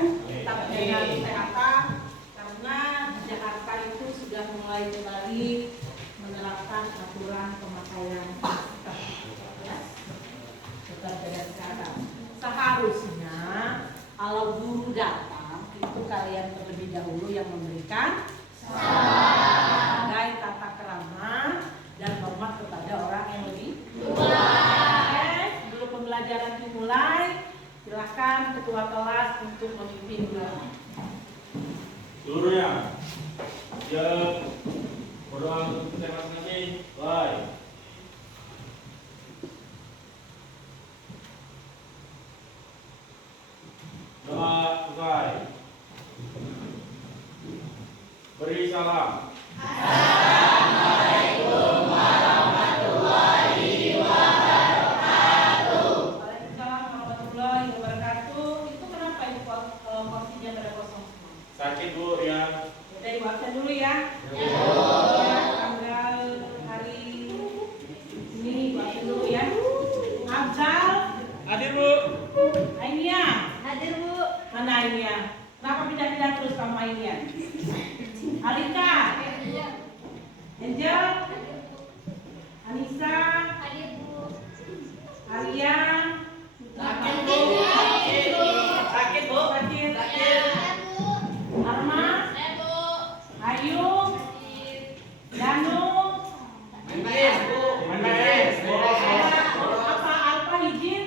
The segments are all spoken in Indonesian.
tetap jaga kesehatan karena Jakarta itu sudah mulai kembali menerapkan aturan pemakaian masker. Ya, tetap jaga kesehatan. Seharusnya kalau guru datang itu kalian terlebih dahulu yang memberikan sebagai tata krama dan hormat kepada orang yang lebih tua. Sebelum pembelajaran dimulai, silakan ketua kelas untuk memimpin doa. Seluruhnya yang berdoa untuk tema kami, baik. Doa selesai. Beri salam. Assalamualaikum warahmatullahi wabarakatuh. Waalaikumsalam warahmatullahi wabarakatuh. Itu kenapa itu porsinya pada kosong semua? Sakit Bu ya. Jadi absen dulu ya. Ya, tanggal hari ini absen dulu ya. Abdal. Hadir Bu. Ainia. Hadir Bu. Mana Ainia? Kenapa pindah-pindah terus kamu Ainia? Alika. Angel. Anissa. Hadir Bu. Aryan. Sakit Bu. Sakit Bu. Sakit. Arma. Ayu. Danu. Apa Alfa izin?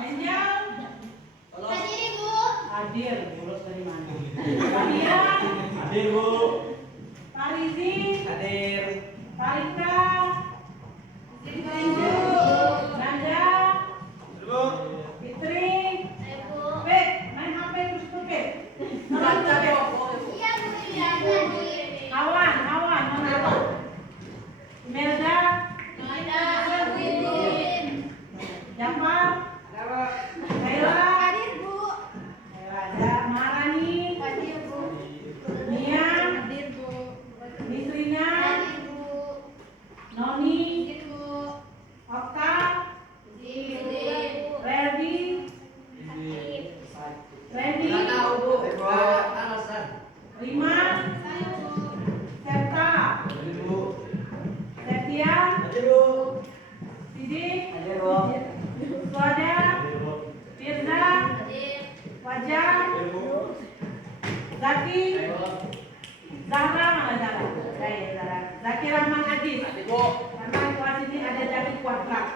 Angel. Hadir Bu. Hadir. Lulus dari mana? Fadia. Hadir Bu. Farizi. Hadir. Farika. Nanda. Bu. Fitri. Hadir Bu. Pet, main HP terus tuh Pet. Iya Bu, iya hadir. Awan, mana apa? Imelda. Hadir Bu. Jafar. Naila. Hadir Bu. Naila ada. Marani. Hadir Bu. Nia. Hadir Bu. Nisrina. Hadir Bu. Noni. Hadir Bu. Okta. Hadir. Reddy. Randy. Rima. Septa. Septian. Sidik. Suada. Firza. Fajar. Zaki. Zahra mana Zahra? Zahra. Zaki Rahman Aziz. Karena kelas ini ada Zaki kuadrat.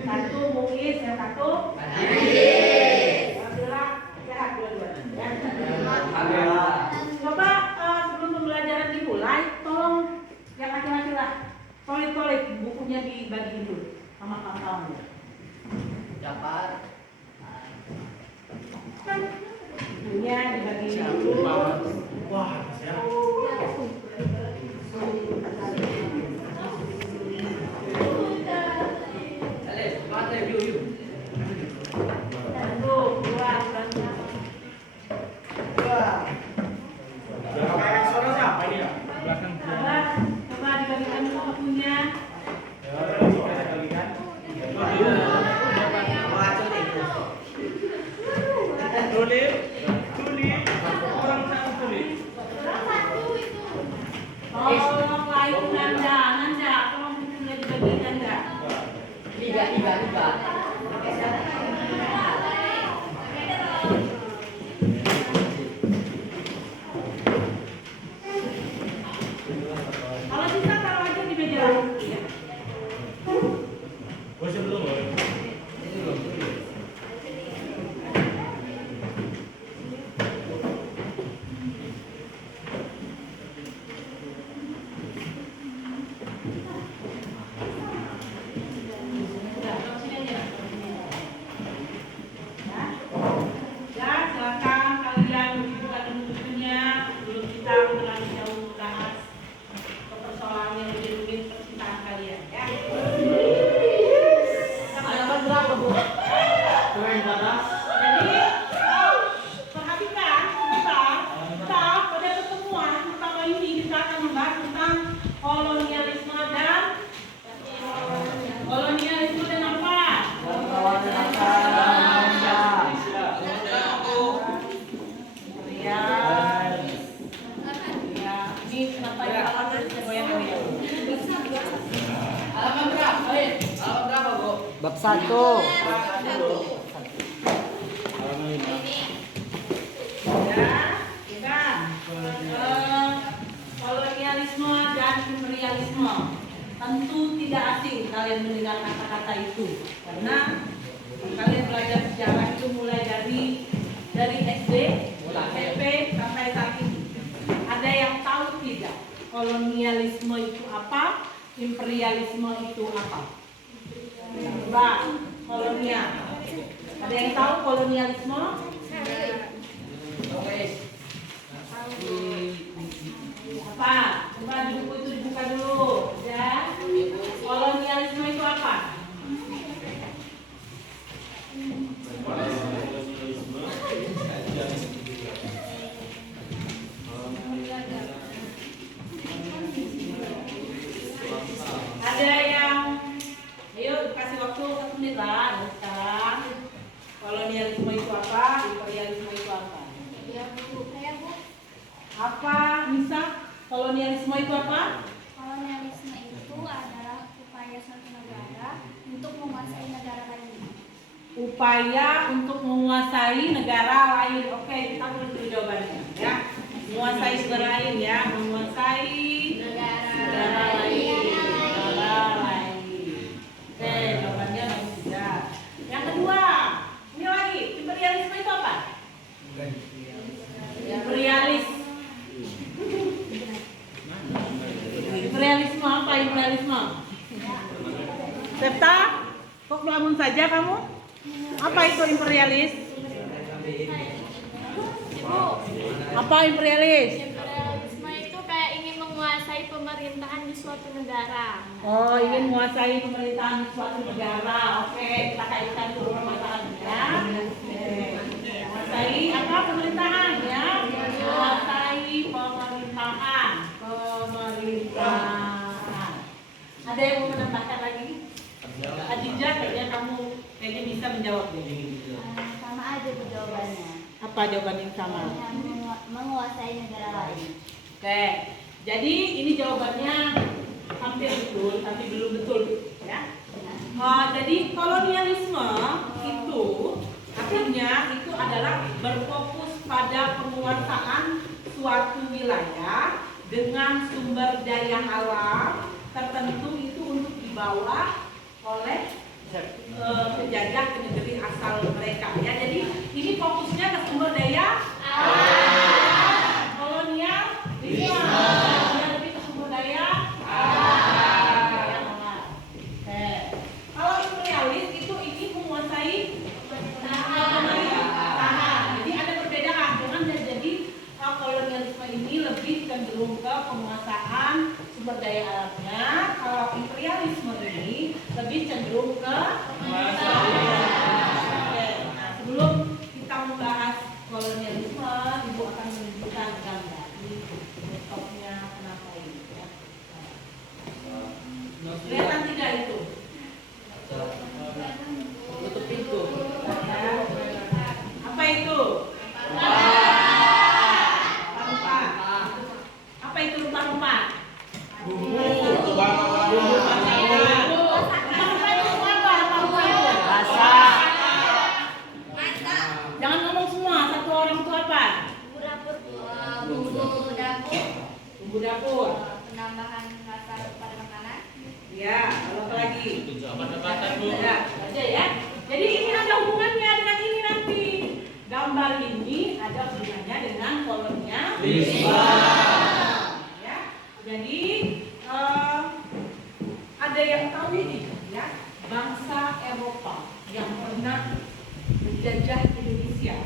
Satu Muiz, yang satu Alhamdulillah sehat dua-duanya. Coba sebelum pembelajaran dimulai, tolong yang laki-laki lah kolek-kolek bukunya dibagiin dulu sama kawan-kawan. Bukunya dibagiin dulu. Wah, ya. Satu, dua, tiga. Suara siapa ini ya? Belakang. Coba dibagikan dulu bukunya. Tulis. Orang sana tulis. Tolong lain Nanda, tolong bukunya dibagikan enggak? Tiga. Kalau bisa taruh aja di meja buku ya. Oh, sebelum. Udah, taruh sini aja. Ya. Satu. Ya, kan? Kolonialisme dan imperialisme tentu tidak asing kalian mendengar kata-kata itu, karena kalian belajar sejarah itu mulai dari SD, SMP sampai saat ini. Ada yang tahu tidak kolonialisme itu apa, imperialisme itu apa? Coba, kolonial. Ada yang tahu kolonialisme? Apa? Coba di buku itu dibuka dulu, ya. Kolonialisme itu apa? Ada yang, ayo kasih waktu 1 menit lah sekarang. Kolonialisme itu apa? Imperialisme itu apa? Ya Bu, saya Bu. Apa, Nisa? Kolonialisme itu apa? Kolonialisme itu adalah upaya suatu negara untuk menguasai negara lain. Upaya untuk menguasai negara lain. Oke, kita tulis dulu jawabannya, ya. Menguasai negara lain, ya. Menguasai negara lain. Negara lain. Oke, jawabannya bagus juga. Yang kedua, ini lagi. Imperialisme itu apa? Imperialis. Imperialisme apa? Imperialisme. Septa, kok melamun saja kamu? Apa itu imperialis? Apa imperialis? Imperialisme itu kayak ingin menguasai pemerintahan di suatu negara. Oh, ingin menguasai pemerintahan di suatu negara. Oke, kita kaitkan dulu permasalahannya. Menguasai apa pemerintahan, ya? Menguasai pemerintahan. Pemerintahan. Ada yang mau menambahkan lagi? Adija, kayaknya bisa menjawab deh. Sama aja Bu jawabannya. Apa jawaban yang sama? Menguasai negara lain. Oke, jadi ini jawabannya hampir betul, tapi belum betul, ya. Jadi kolonialisme itu akhirnya itu adalah berfokus pada penguasaan suatu wilayah dengan sumber daya alam tertentu itu untuk dibawa oleh penjajah ke negeri asal mereka, ya. Jadi ini fokusnya ke sumber daya alam. Kolonial lebih ke sumber daya alam. Kalau imperialis itu ini menguasai pemerintahan. Jadi ada perbedaan dengan jadi kolonialisme ini lebih cenderung ke penguasaan sumber daya alamnya. Kalau imperialisme ini lebih cenderung ke nah, sebelum kita membahas kolonialisme, Ibu akan menunjukkan gambar di laptopnya kenapa ini, ya. Kelihatan tidak itu? Tutup pintu. Apa itu? Rumpah. Apa itu rumpah-rumpah? Jangan ngomong semua, satu orang itu apa? Bumbu dapur. Penambahan rasa pada makanan. Ya, kalau apa lagi? Obat-obatan Bu. Ya, aja ya. Jadi ini ada hubungannya dengan ini nanti. Gambar ini ada hubungannya dengan kolonialisme. Ya, jadi ada yang tahu ini, ya, bangsa Eropa yang pernah menjajah Indonesia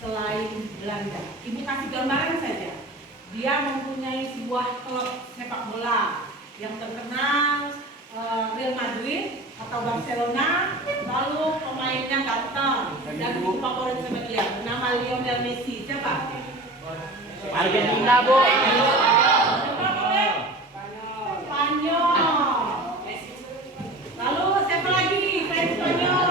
selain Belanda. Ibu kasih gambaran saja. Dia mempunyai sebuah klub sepak bola yang terkenal, Real Madrid atau Barcelona, lalu pemainnya ganteng dan itu favorit sama dia, bernama Lionel Messi. Siapa? Argentina, Bu. Siapa boleh? Spanyol. Lalu siapa lagi? Saya Spanyol.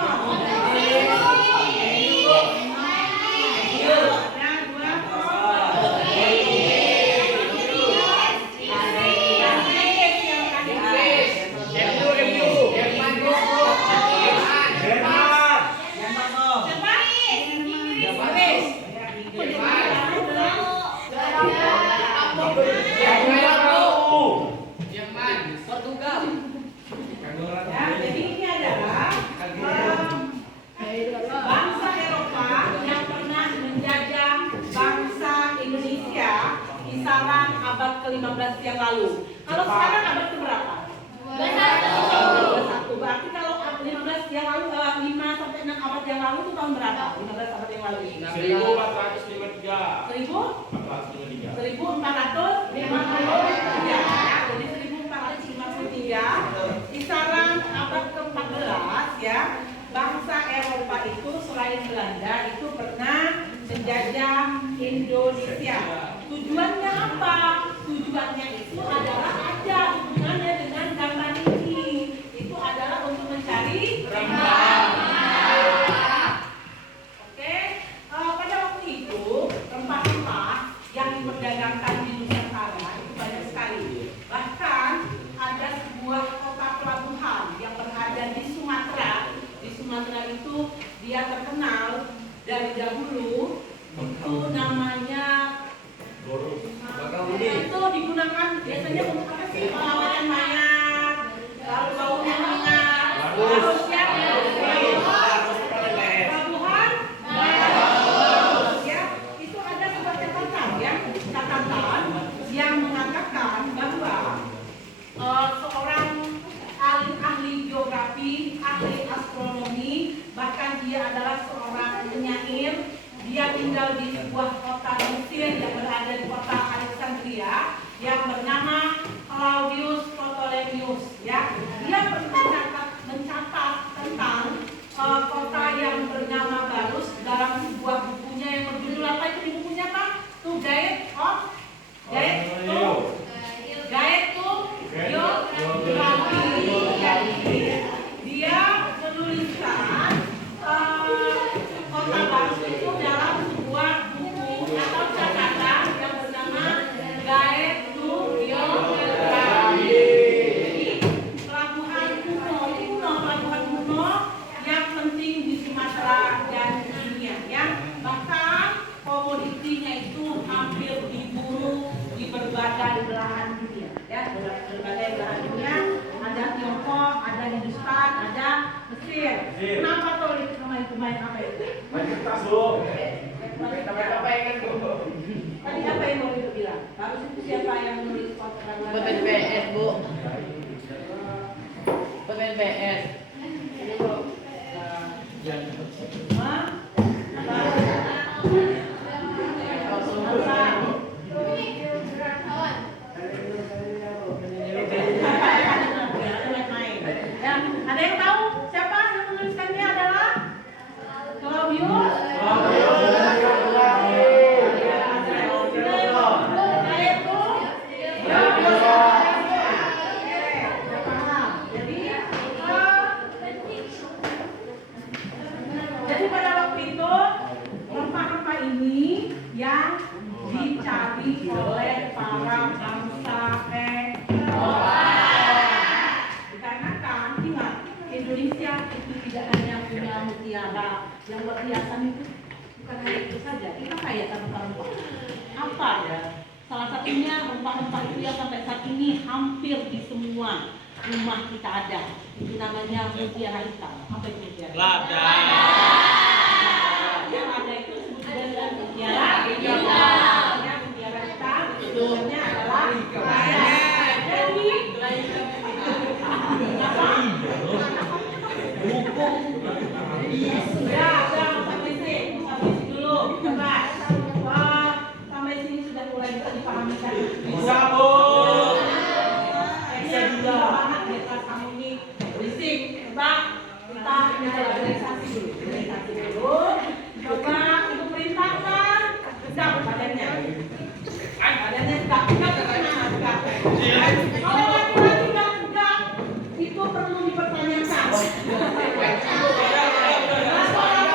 ke-15 yang lalu. Kalau sekarang abad ke-berapa? 21. Berarti kalau 15 yang lalu, 5 sampai 6 abad yang lalu itu tahun berapa? 15 abad yang lalu. 1453. 1453 ya. Jadi 1453 kisaran abad ke-14 ya. Bangsa Eropa itu selain Belanda itu pernah menjajah Indonesia. Tujuannya apa? Tujuannya itu adalah ada hubungannya dengan gambar ini. Itu adalah untuk mencari rempah. Oke, pada waktu itu rempah-rempah yang diperdagangkan di Nusantara itu banyak sekali. Bahkan ada sebuah kota pelabuhan yang berada di Sumatera. Di Sumatera itu dia terkenal dari dahulu. Itu namanya itu digunakan biasanya untuk apa sih? Pengawatan mayat, lalu baunya menyengat, terus ya pelabuhan, ya itu ada sebuah catatan yang mengatakan bahwa seorang ahli geografi, ahli astronomi, bahkan dia adalah seorang penyair. Dia tinggal di sebuah kota Mesir yang berada di kota Alexandria yang bernama Claudius Ptolemaeus. Ya, dia mencatat tentang kota yang bernama Garus dalam sebuah bukunya yang berjudul apa itu di bukunya Pak? Tuh Guide to Geography. Dia menuliskan kota Garus itu dalam sebuah buku atau catatan yang bernama Guide to Geography. Jadi pelabuhan kuno yang penting di Sumatera dan dunia ya. Bahkan komoditinya itu hampir diburu di berbagai belahan dunia ya. Berbagai belahan dunia, ada Tiongkok, ada Hindustan, ada Mesir. Kenapa tuh main apa itu? Tadi apa yang mau itu bilang? Baru itu siapa yang menulis Pemain PS, Bu. Pemain PS. Hah? Ada yang tahu siapa yang menuliskannya adalah Claudius? Jadi pada waktu itu rempah-rempah ini yang dicari oleh para bangsa Eropa. Dikarenakan ingat Indonesia itu tidak hanya punya mutiara yang berhiasan itu, bukan hanya itu saja, kita kaya rempah-rempah. Apa ya? Salah satunya rempah-rempah itu yang sampai saat ini hampir di semua rumah kita ada. Itu namanya mutiara hitam. Apa itu mutiara? Lada. Yang ada itu disebut dengan mutiara hitam. Ya, mutiara hitam itu sebenarnya adalah lada. Jadi apa? Ya, sampai sini dulu. Coba. Sampai sini sudah mulai bisa dipahami kan? Bisa, Bu. Kayaknya juga banget ya kamu ini berisik. Coba kita organisasi dulu. Coba ibu perintahkan tegak badannya. Badannya tegak. Kalau laki-laki nggak tegak, itu perlu dipertanyakan. Kalau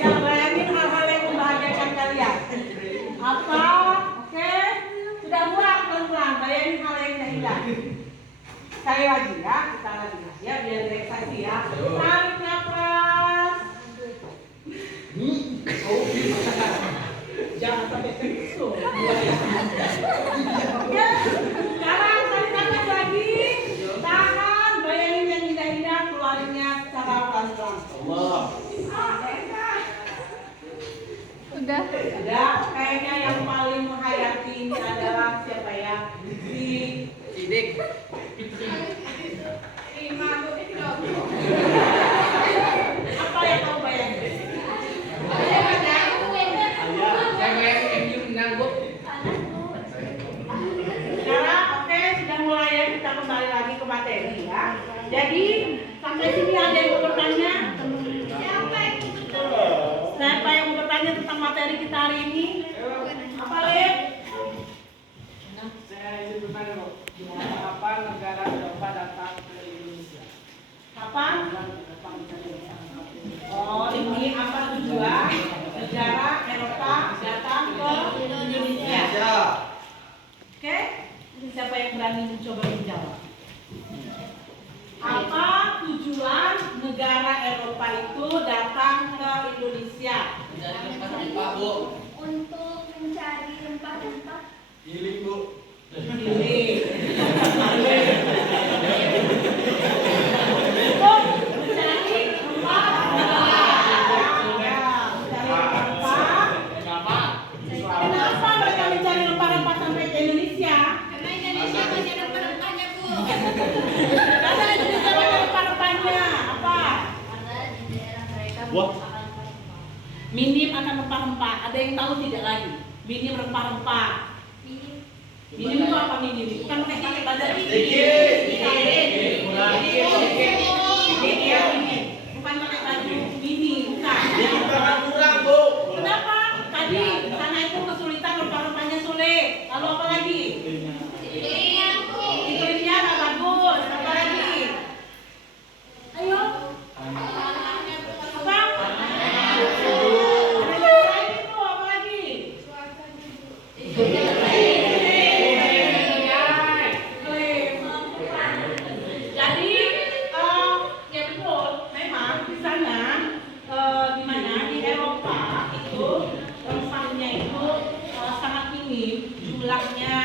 Ya, bayangin hal-hal yang membahagiakan kalian. Apa? Oke? Sudah buang pelan-pelan. Bayangin hal yang indah. Sekali lagi ya, kita lagi ya, biar relaksasi ya. Tarik nafas. Jangan sampai kerusuh. Oke? Sekarang tarik nafas lagi. Tahan, bayangin yang indah-indah, keluarinnya secara pelan-pelan. Allah. Udah. Udah, kayaknya yang paling menghayati ini adalah siapa ya? Sidik. Apa yang kamu bayangin? Saya bayangin MU menang, Bu. Sekarang oke, sudah mulai ya, kita kembali lagi ke materi ya. Jadi sampai sini ada yang mau bertanya? Siapa yang mau bertanya tentang materi kita hari ini? Apa Lep? Saya izin bertanya, Bu. Apa negara Eropa datang ke Indonesia? Kapan? Oh, ini apa tujuan negara Eropa datang ke Indonesia? Oke? Siapa yang berani mencoba menjawab? Apa tujuan negara Eropa itu datang ke Indonesia? Pak, Bu. Untuk mencari rempah-rempah. Giling, Bu. Ini. Untuk mencari rempah. Kenapa mereka mencari rempah-rempah sampai ke Indonesia? Karena Indonesia masih ada rempah-rempahnya, Bu. Karena Indonesia banyak rempah-rempahnya. Apa? Karena di daerah mereka Wah. akan rempah-rempah. Minim akan rempah-rempah. Ada yang tahu tidak lagi? Minim rempah-rempah. Minim itu apa minim? Bukan pakai bahasa Sedikit. Bukan pakai baju mini, bukan. Kurang, Bu. Kenapa? Tadi sana itu kesulitan rempah-rempahnya sulit. Lalu apa lagi? Iklimnya nggak bagus. Apa lagi? Ayo. Apa? Ada yang lain itu apa lagi? Jadi, ya betul, memang di sana, di mana di Eropa itu rempahnya itu sangat minim, jumlahnya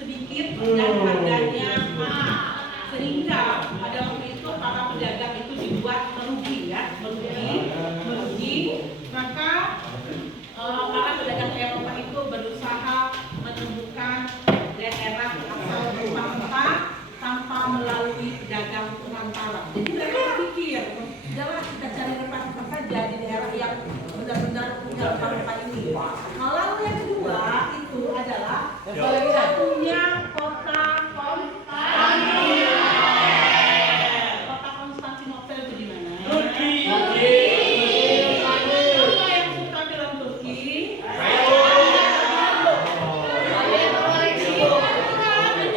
sedikit dan harganya mahal. Sehingga pada waktu itu para pedagang itu dibuat merugi ya, merugi. Maka para pedagang Eropa itu berusaha menemukan daerah asal rempah-rempah tanpa melalui pedagang perantara. Jadi mereka berpikir, jangan kita cari rempah-rempah saja di daerah yang benar-benar punya rempah-rempah ini. Nah, lalu yang kedua itu adalah satunya kota Konstantinopel. Kota Konstantinopel itu di mana? Turki. Siapa yang suka film Turki?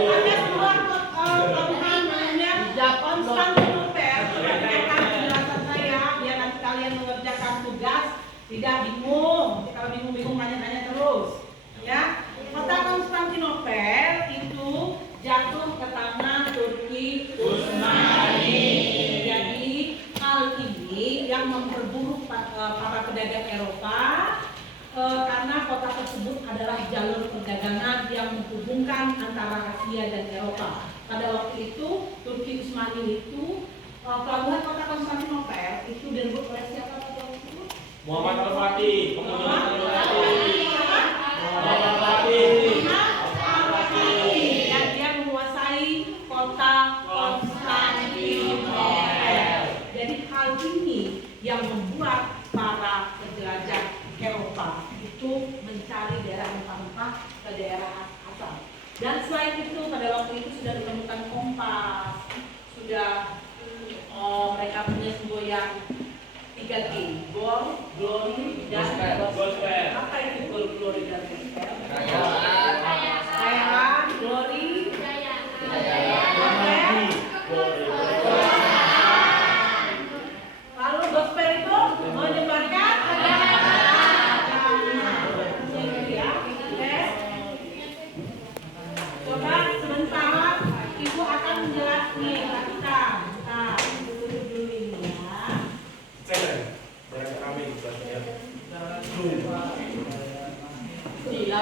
Ada sebuah pelabuhan namanya Konstantinopel. Perhatikan penjelasan saya biar nanti kalian mengerjakan tugas tidak bingung. Nanti kalau bingung-bingung tanya-tanya terus, ya. Kota Konstantinopel itu jatuh ke tangan Turki Utsmani. Jadi hal ini yang memperburuk para pedagang Eropa. Karena kota tersebut adalah jalur perdagangan yang menghubungkan antara Asia dan Eropa. Pada waktu itu, Turki Utsmani itu pelabuhan kota Konstantinopel itu direbut oleh siapa pada waktu itu? Muhammad Al-Fatih. Muhammad Al-Fatih. Dan dia menguasai kota Konstantinopel. Jadi hal ini yang membuat para penjelajah Eropa itu mencari daerah rempah-rempah ke daerah asal. Dan selain itu pada waktu itu sudah ditemukan kompas, sudah mereka punya semboyan 3G, gold, glory, dan gospel. Apa itu gold, glory, dan gospel? Kekayaan, glory, lalu gospel itu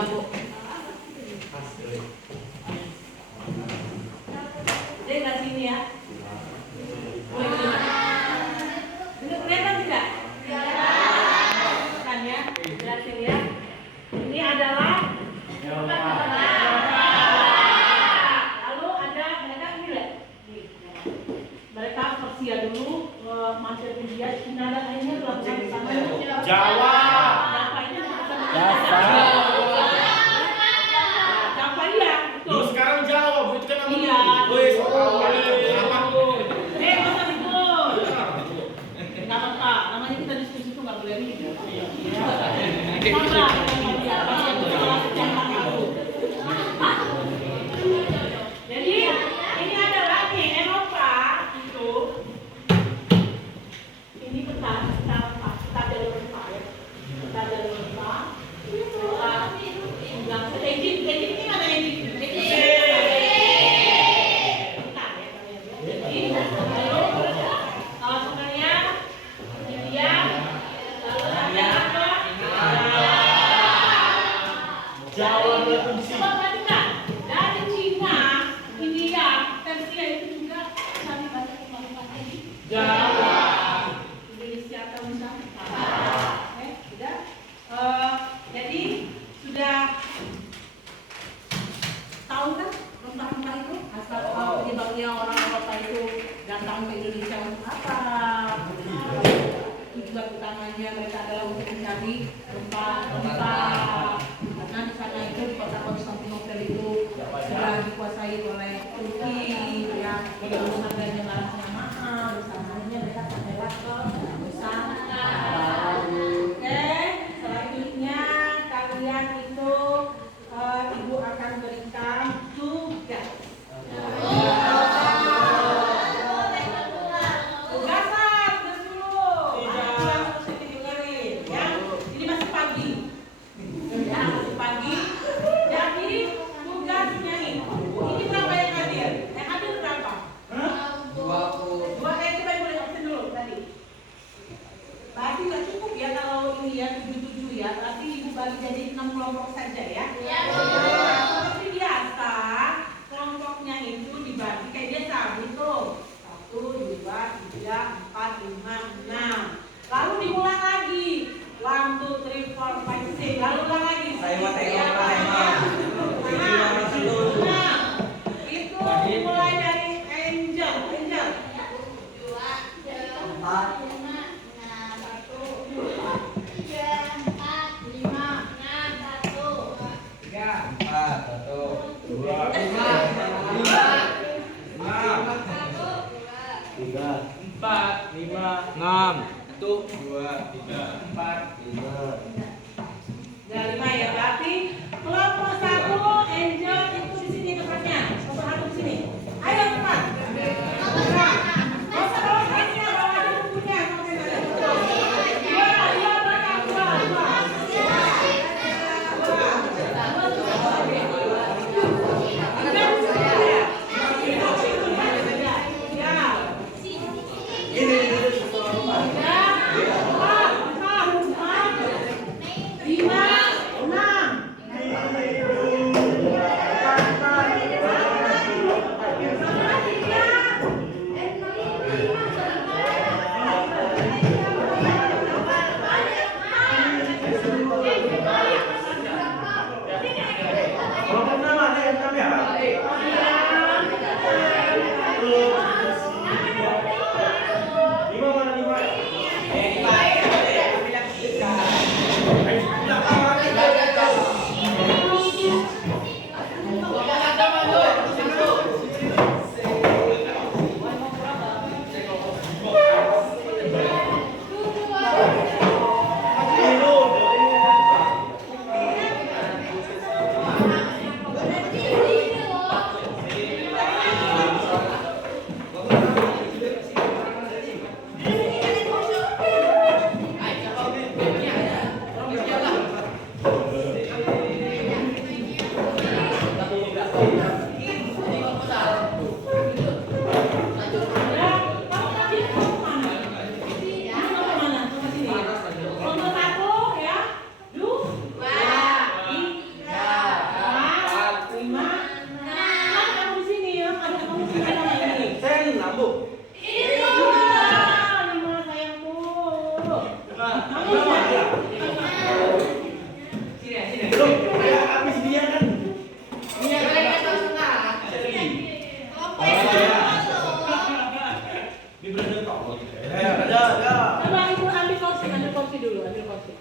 Bu. Dek nggak sini ya? Ini kelihatan tidak? Kan ya? Jelasin ya. Ini adalah lalu ada mereka ini lihat. Mereka Persia dulu mampir ke dia, Cina dan lainnya melakukan sama Jawa. Java ini Java. Java iya, Dulu betul. sekarang Jawa, Bu. Itu kan nama Iya. Wih, so tahu apa? Nggak usah ribut. Nggak apa-apa, namanya kita diskusi itu nggak boleh ribut. Sama dengan dia, pasti yang salah jangan aku. Jadi ini adalah nih Eropa itu. Ini peta jalur peta ya. Peta jalur peta. Egypt ini mana Egypt? Jawa berfungsi. Coba perhatikan, dari Cina, India, Persia itu juga kami baca kemampuan Jawa. Indonesia atau Nusantara. Sudah. Jadi sudah tahu kan rempah-rempah itu asal penyebabnya orang Eropa itu datang ke Indonesia untuk apa? Tujuan utamanya mereka adalah untuk mencari rempah-rempah. Karena di sana itu di kota Konstantinopel itu sudah dikuasai oleh Turki, ya. Kalau harganya barangnya mahal, usamanya mereka adalah ke Nusantara. Oke, selanjutnya kalian itu ibu akan berikan tugas. Tugas dulu. Ya. Ini masih pagi. Ya, masih pagi. Jadi tugasnya ini berapa yang hadir? Yang hadir berapa? 20. Dua coba ibu lihat absen dulu tadi. Berarti nggak cukup ya kalau ini ya 77 ya. Berarti ibu bagi jadi 6 kelompok saja ya. Iya. Seperti biasa kelompoknya itu dibagi kayak biasa gitu. 1, 2, 3, 4, 5, 6. Lalu diulang lagi. 1, 2, 3, 4, 5, 6. Lalu ulang lagi. Saya mau tengok Ya, Pak Emma. Nah, itu dimulai dari Angel. Dari 5 ya, berarti kelompok 1 Angel itu di sini tempatnya. Kelompok 1 di sini. Ayo cepat. Nggak usah bawa kertasnya, bawa aja bukunya. kopi dulu, ambil kopi.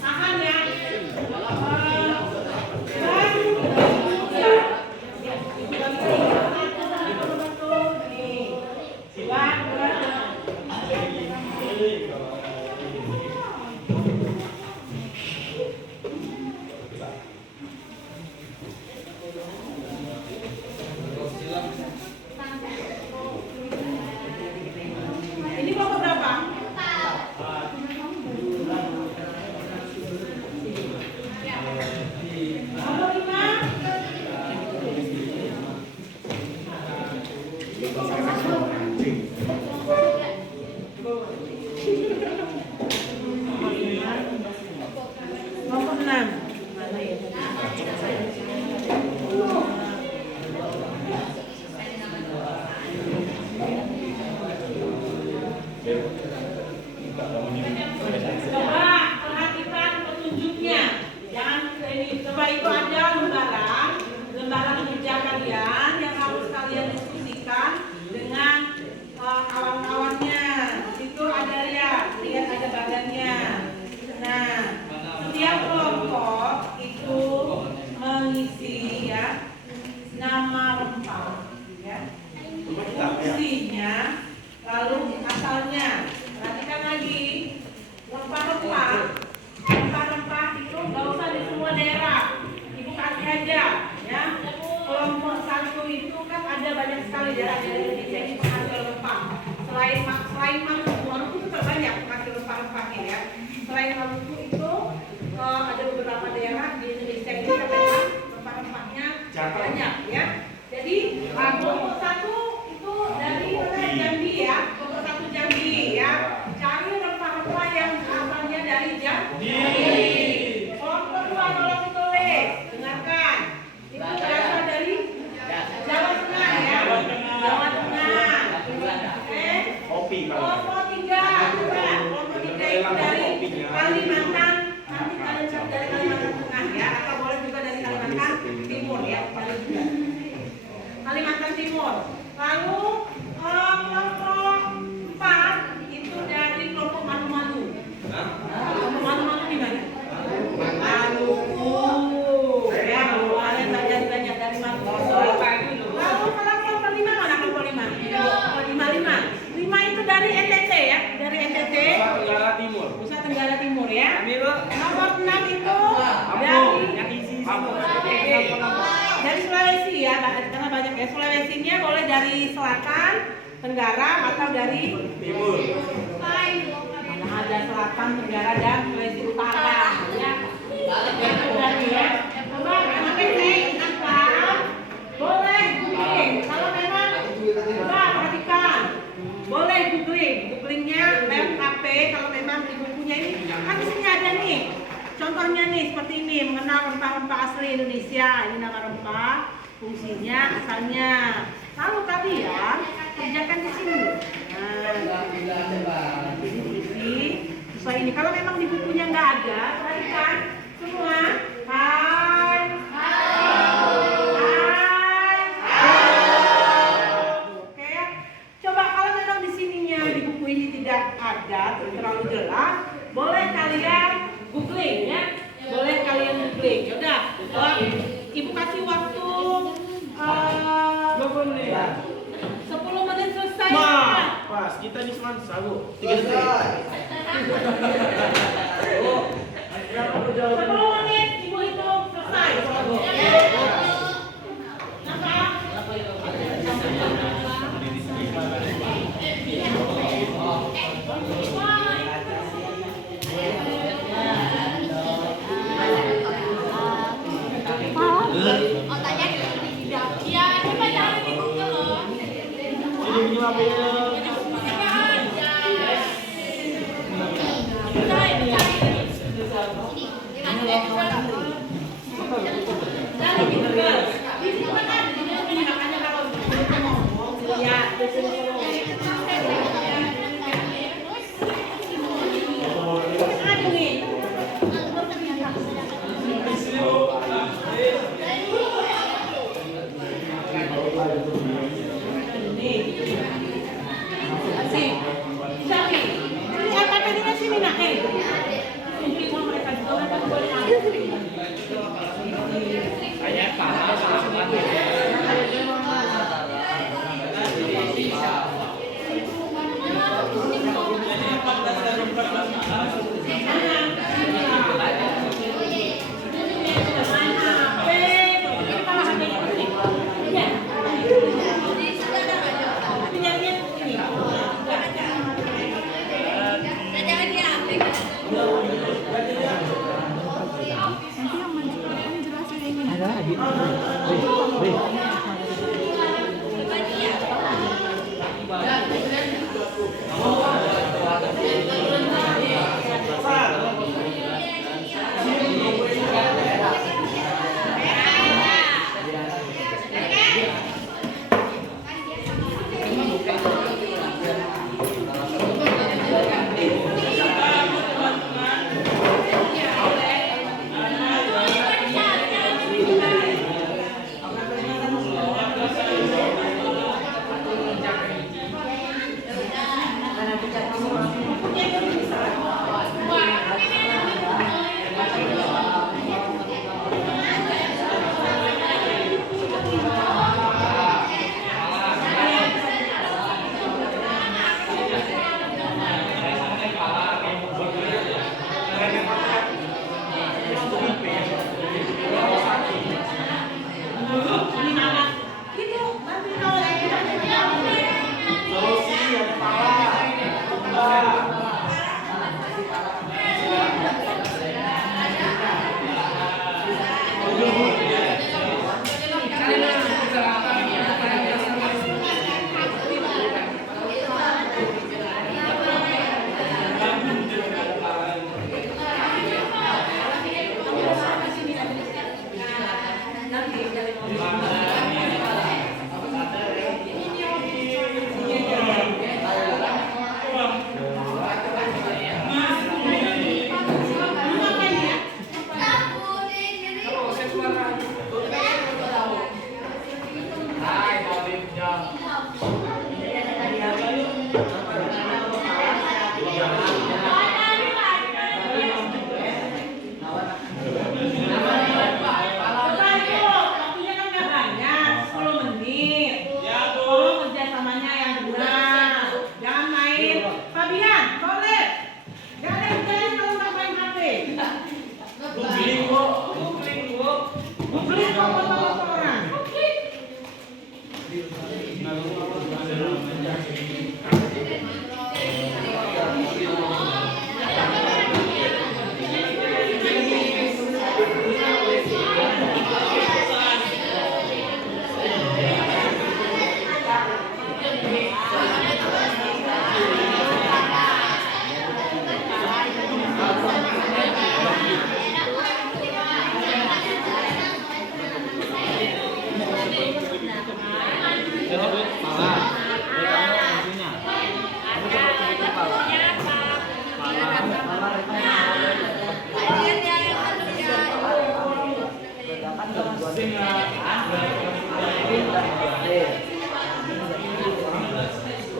Tahan ya. Ini kelompok berapa? Nomor 5. Nomor 6. Mana ya? Coba perhatikan petunjuknya. Jangan ini. Coba itu ada lembaran kerja kalian yang harus kalian diskusikan dengan kawan-kawannya. Itu ada ya, lihat ada badannya. Nah, setiap kelompok itu mengisi ya nama rempah, ya. Fungsinya, lalu asalnya. Perhatikan lagi, rempah-rempah itu nggak usah di semua daerah, ibu kasih aja, ya. Kelompok 1 itu kan ada banyak sekali daerah di Indonesia ini penghasil rempah. Selain Maluku itu terbanyak penghasil rempah-rempahnya ya. Selain Maluku itu ada beberapa daerah di Indonesia ini yang memang rempah-rempahnya banyak ya. Jadi kelompok 1 itu dari Jambi ya, kelompok 1 Jambi ya. Cari rempah-rempah yang asalnya dari Jambi. Kelompok 2 tolong ditulis, dengarkan. Itu berasal dari Jawa Tengah ya. Jawa Tengah. Kopi Kelompok 3, coba. Kelompok 3 itu dari Kalimantan. Nanti kalian cari dari Kalimantan Tengah ya, atau boleh juga dari Kalimantan Timur ya, boleh juga. Kalimantan Timur. Lalu kelompok 4 itu dari kelompok Malu-Malu. Kelompok Malu-Malu di mana? Maluku. Ya, kalian belajar banyak dari Maluku. Lalu kalau kelompok 5 mana kelompok 5? Kelompok 5 itu dari NTT ya, dari NTT. Tenggara Timur. Nusa Tenggara Timur ya. Nomor 6 itu dari Sulawesi ya, karena banyak ya. Sulawesinya boleh dari selatan, tenggara atau dari Timur. mana ada selatan, tenggara dan Sulawesi Utara ya. Itu tadi ya. Coba anak ini apa? Boleh googling. Kalau memang coba perhatikan. Boleh googlingnya lewat HP. Kalau memang di bukunya ini kan di sini ada nih. Contohnya nih seperti ini, mengenal rempah-rempah asli Indonesia. Ini nama rempah, fungsinya, asalnya. Lalu kalian kerjakan di sini. Nah, ini sesuai ini. Kalau memang di bukunya nggak ada, perhatikan semua. Hai. Oke. Coba kalau memang di sininya di buku ini tidak ada, terlalu jelas, boleh kalian googling ya. Boleh kalian googling. Ya udah. Ibu kasih waktu 10 menit selesai. Pas kita di Semarang selalu 3 detik. 10 menit ibu hitung selesai. Otaknya ya, coba cari di Google loh. Ini mobil.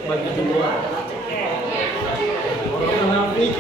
Bagi kedua. Orang ini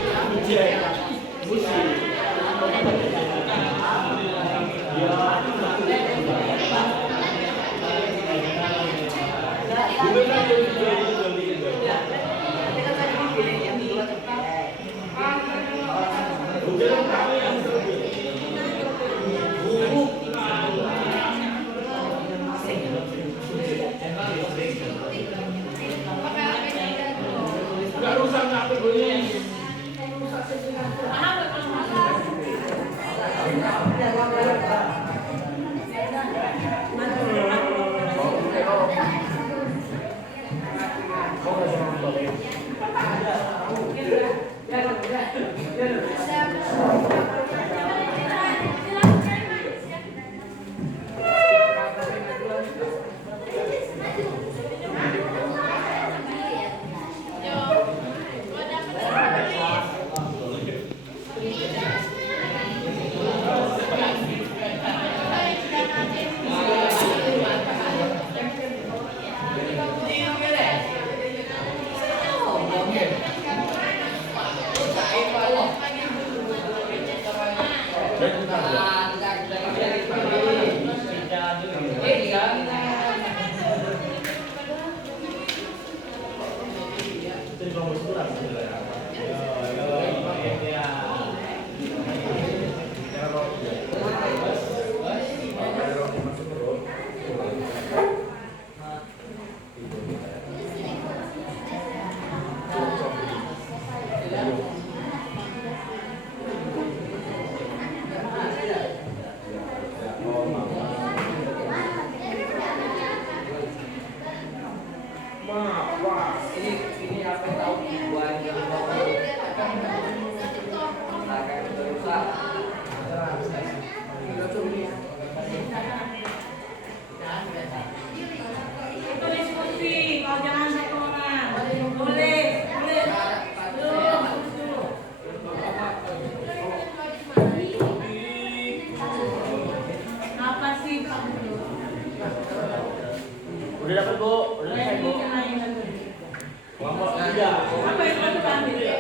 Ini apa tahu buat Itu diskusi, kalau jangan satu orang. Boleh. Apa sih Pak Guru? udah dapat Bu, udah selesai Bu. Kelompok 3. Apa yang kamu ambil?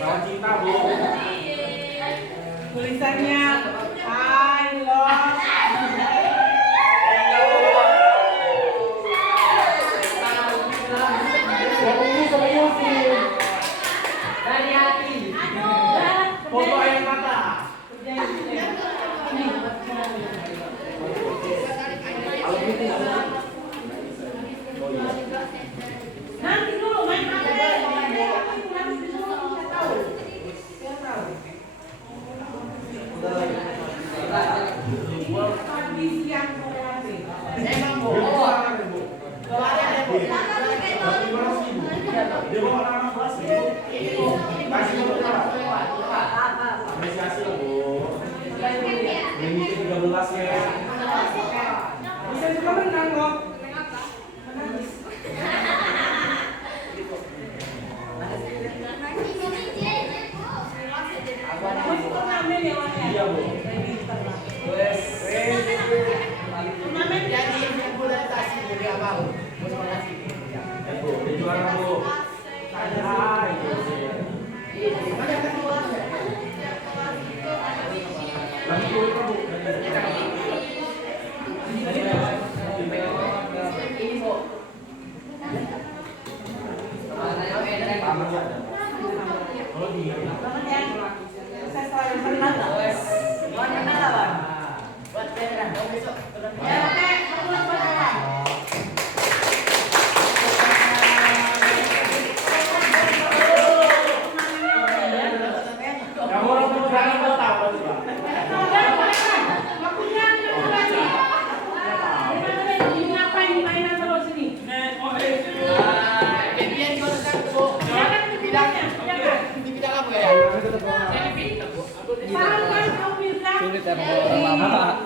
Salam cinta Bu. Tulisannya I love dari hati. Foto air mata. Nanti dulu main HP. Nanti dulu saya tahu. Ini pagi siang sore nanti. Emang Bu. Kalau ada Bu. Dia bawa anak kelas Bu. Kasih Bu. Apresiasi loh Bu. Ini 13 ya. bisa juga menang loh. Terus turnamen ya Wan ya? Iya Bu. Turnamen jadi Bu, dia juara Bu. Ada itu. Lagi Bu, Bu. Oh dia. saya selalu menang. Buat Yang orang berjalan mau tahu apa sih, Pak? Ngapain mainan terus ini? Sulit ya kalau lama.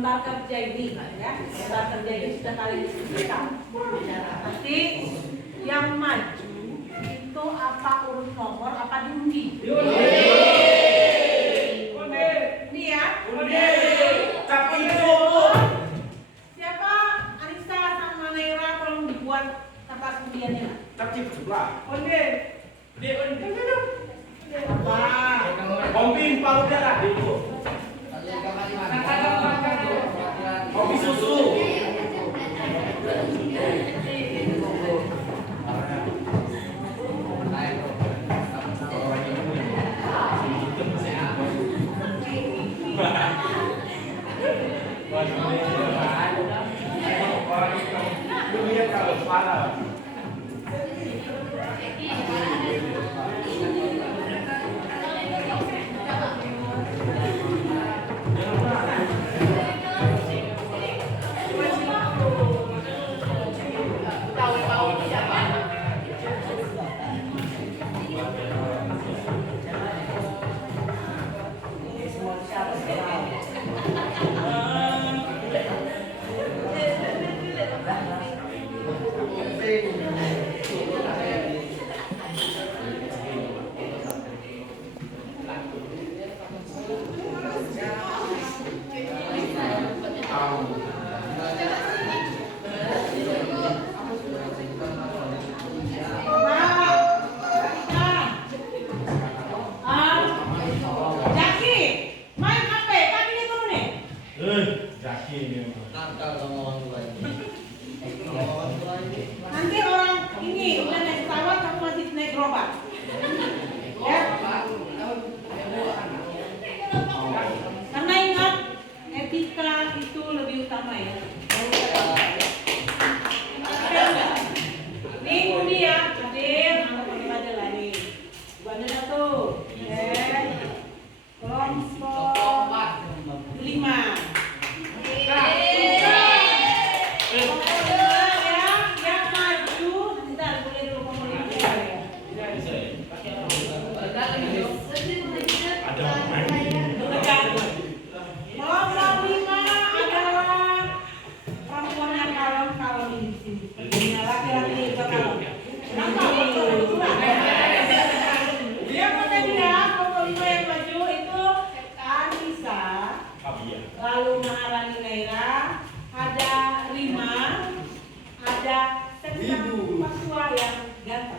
lembar kerja ini, ya, lembar kerja ini sudah kalian diskusikan. Nanti yang maju itu apa urut nomor, apa diundi? Ini ya. Tapi itu. Siapa? Anissa sama Naira tolong dibuat kertas undiannya. Tertib sebelah. Apa? Kopi palu darah itu. Kopi susu. nakal sama orang tua ini. Sama orang tua ini. Nanti orang ini udah naik pesawat kamu masih naik gerobak. Ya. Karena ingat etika itu lebih utama ya. Nih Budi ya, hadir, angkat pakai baju lah nih. Baju tuh. Kelompok 5. Yang maju, bentar boleh dulu pemerintah ya. Kelompok 5 adalah perempuan yang kalem-kalem ini di sini. Sepertinya laki-laki juga kalem. Dia mana dia? Kelompok 5 yang maju itu Anissa, lalu Maharani Naira, ada Rima, ada Septa Pasua yang ganteng.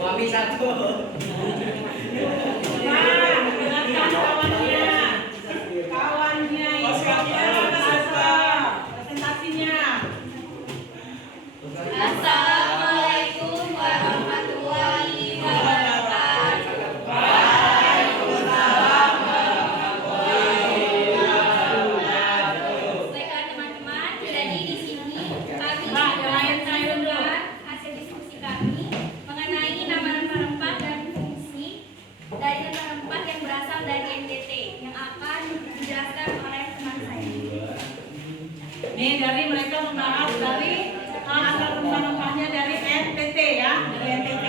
Mami satu. Nah, dengarkan kawannya presentasinya. Assalamualaikum warahmatullahi wabarakatuh. Baiklah teman-teman, jadi di sini kami menyampaikan hasil diskusi kami mengenai nama rempah-rempah dan fungsi dari rempah-rempah yang berasal dari NTT yang akan dijelaskan oleh teman saya. Nih dari mereka membahas dari asal rempah-rempahnya dari NTT ya, dari NTT.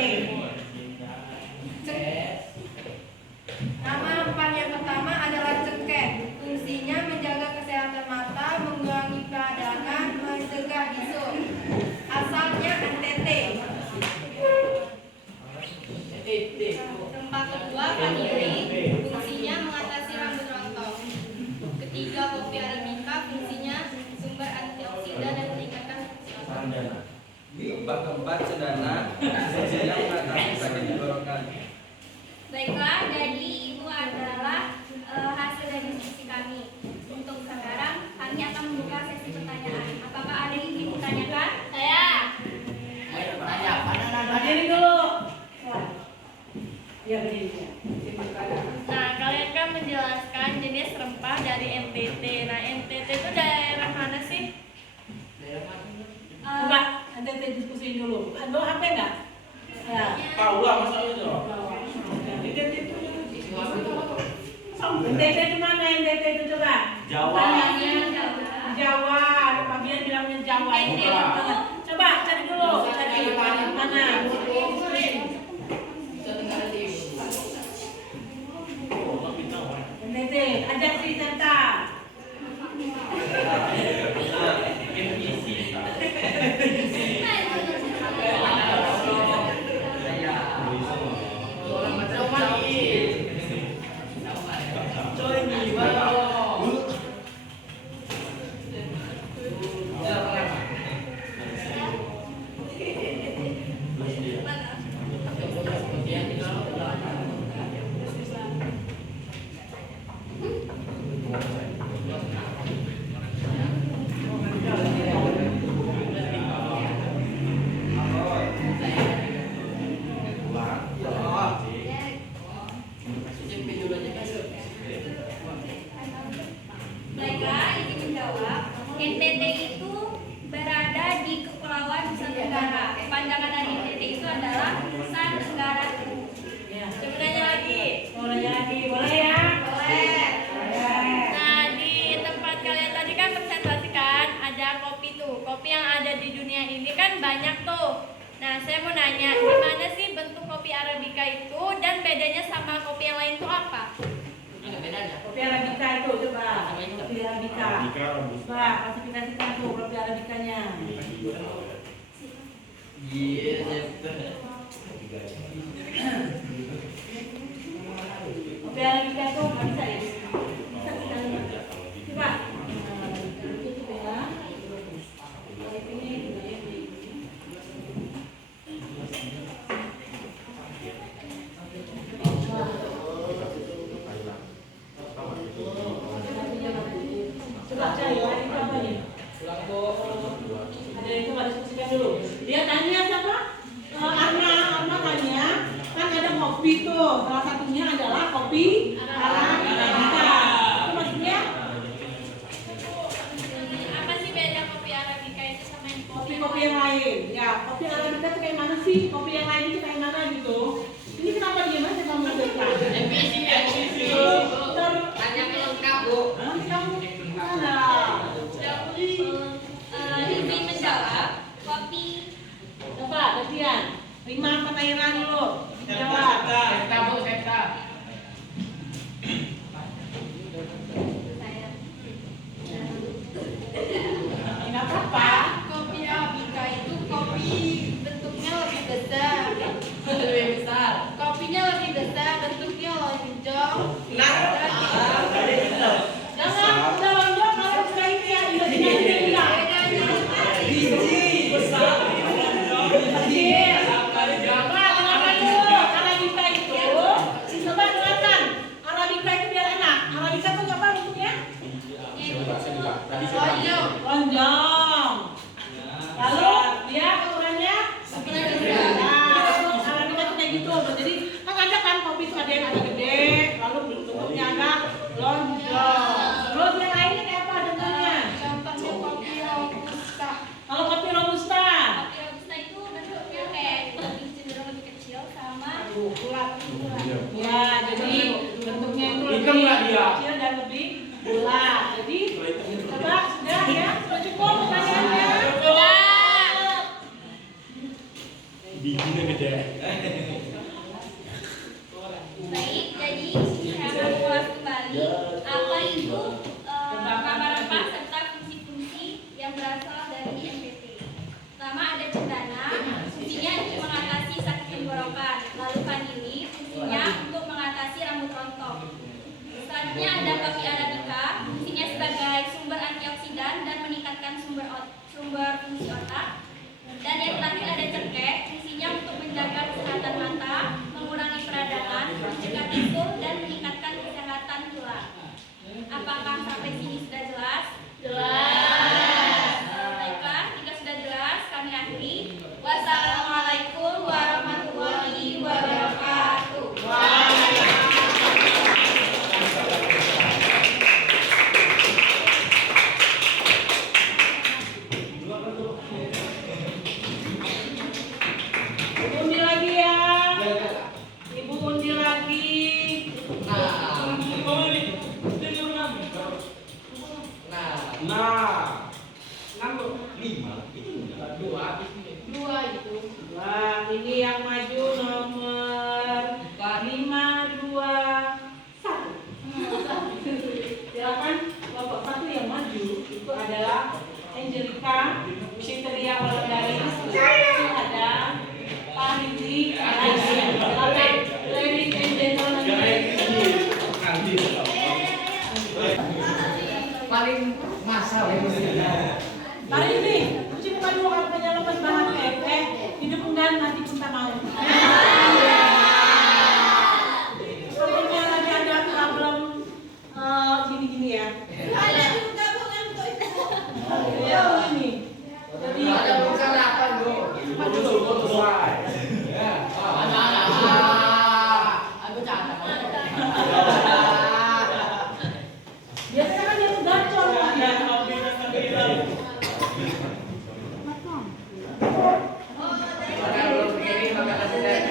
Nama rempah yang pertama adalah cengkeh. Fungsinya menjaga kesehatan mata, mengurangi peradangan, mencegah bisul. Asalnya NTT. Rempah kedua vanili, fungsinya mengatasi rambut rontok. Ketiga kopi arabica, fungsinya sumber antioksidan dan meningkatkan fungsi otak. Keempat cendana, fungsinya mengatasi sakit tenggorokan. Baiklah, jadi itu adalah hasil dari diskusi kami. Untuk sekarang kami akan membuka sesi pertanyaan. Apakah ada yang ingin ditanyakan? Saya. Berdiri dulu. Ya berdiri. Nah, kalian kan menjelaskan jenis rempah dari NTT. Nah, NTT itu daerah mana sih? Coba NTT diskusi dulu. Ada HP enggak? Ya. Paula masa itu. NTT di mana NTT itu coba? Jawa. Pertanyaannya Jawa. Fabian bilangnya Jawa. NTT itu. Coba cari dulu. Cari mana? NTT. Ajak si Serta. Baiklah, izin menjawab. NTT itu berada di Kepulauan Nusa Tenggara. Pandangan dari NTT itu adalah Nusa Tenggara. Ya. Coba tanya lagi. Mau nanya lagi, boleh ya? Boleh. Nah, di tempat kalian tadi kan presentasikan ada kopi tuh. Kopi yang ada di dunia ini kan banyak tuh. Nah, saya mau nanya, gimana sih bentuk kopi Arabica itu dan bedanya sama kopi yang lain tuh apa? Kopi Arabica itu coba. Kopi Arabica. Coba klasifikasikan tuh kopi Arabicanya. Kopi Arabica tuh nggak bisa ya? Bisa kita lihat. Coba kopi itu. Salah satunya adalah kopi Arabica. Itu maksudnya Apa sih beda kopi Arabica itu sama yang kopi-kopi yang lain. Ya, kopi Arabica itu kayak mana sih? Kopi yang lain itu kayak mana gitu? Ini kenapa diam aja kamu mendengar? Tanya lengkap, Bu. Nanti kamu mana? Izin menjawab. Kopi Coba, gantian. Rima pertanyaan dulu. Jawab. Septa, Bu, septa. saya. Enggak apa-apa. Kopi Arabica itu kopi bentuknya lebih besar. Lebih besar. Kopinya lebih besar, bentuknya lonjong. Jangan udah lonjong kalau sudah ini ya. Tidak. Arabica itu, coba dengarkan. Arabica itu biar enak. Arabica itu apa bentuknya? Lonjong. Lalu dia ukurannya nah, Arabica itu kayak gitu. Jadi kan ada kan kopi itu ada yang agak gede, lalu bentuknya agak lonjong. Terus yang lainnya kayak apa bentuknya? Contohnya kopi robusta. Kalau kopi robusta, Kopi robusta itu bentuknya kayak lebih cenderung lebih kecil sama ya jadi bentuknya itu lebih Hitam nggak dia? kecil dan lebih bulat. Jadi coba sudah ya, sudah cukup pertanyaannya. Bijinya gede. baik. Jadi saya akan mengulas kembali apa itu rempah-rempah serta fungsi-fungsi yang berasal dari NPT. Pertama ada cendana, fungsinya untuk mengatasi sakit tenggorokan. Lalu vanili, fungsinya untuk mengatasi rambut rontok. Selanjutnya ada kopi Arabica, fungsinya sebagai sumber antioksidan dan meningkatkan sumber fungsi otak. Dan yang terakhir ada cengkeh, fungsinya untuk menjaga kesehatan mata, mengurangi peradangan, mencegah bisul dan meningkatkan kesehatan tulang. Apakah sampai sini sudah jelas? Jelas. Baiklah, jika sudah jelas kami akhiri. Wassalamualaikum warahmatullahi wabarakatuh. Undi lagi ya. Ibu undi lagi. Nah, Wah, ini yang maju nomor 521. Silakan kelompok satu yang maju itu adalah Angelica Citeria Waladaris. Ada Pak Rizi. Silakan, ladies and gentlemen. paling masal ya Pak Rizi, cuci muka dulu katanya lepas banget hidup enggak nanti kita mau. Sepertinya lagi ada problem gini-gini ya. Ya ini. Jadi ada bukan apa Bu? Foto ya. Aku canda. biasanya kan dia tuh gacor ya. Kalau begini maka kasih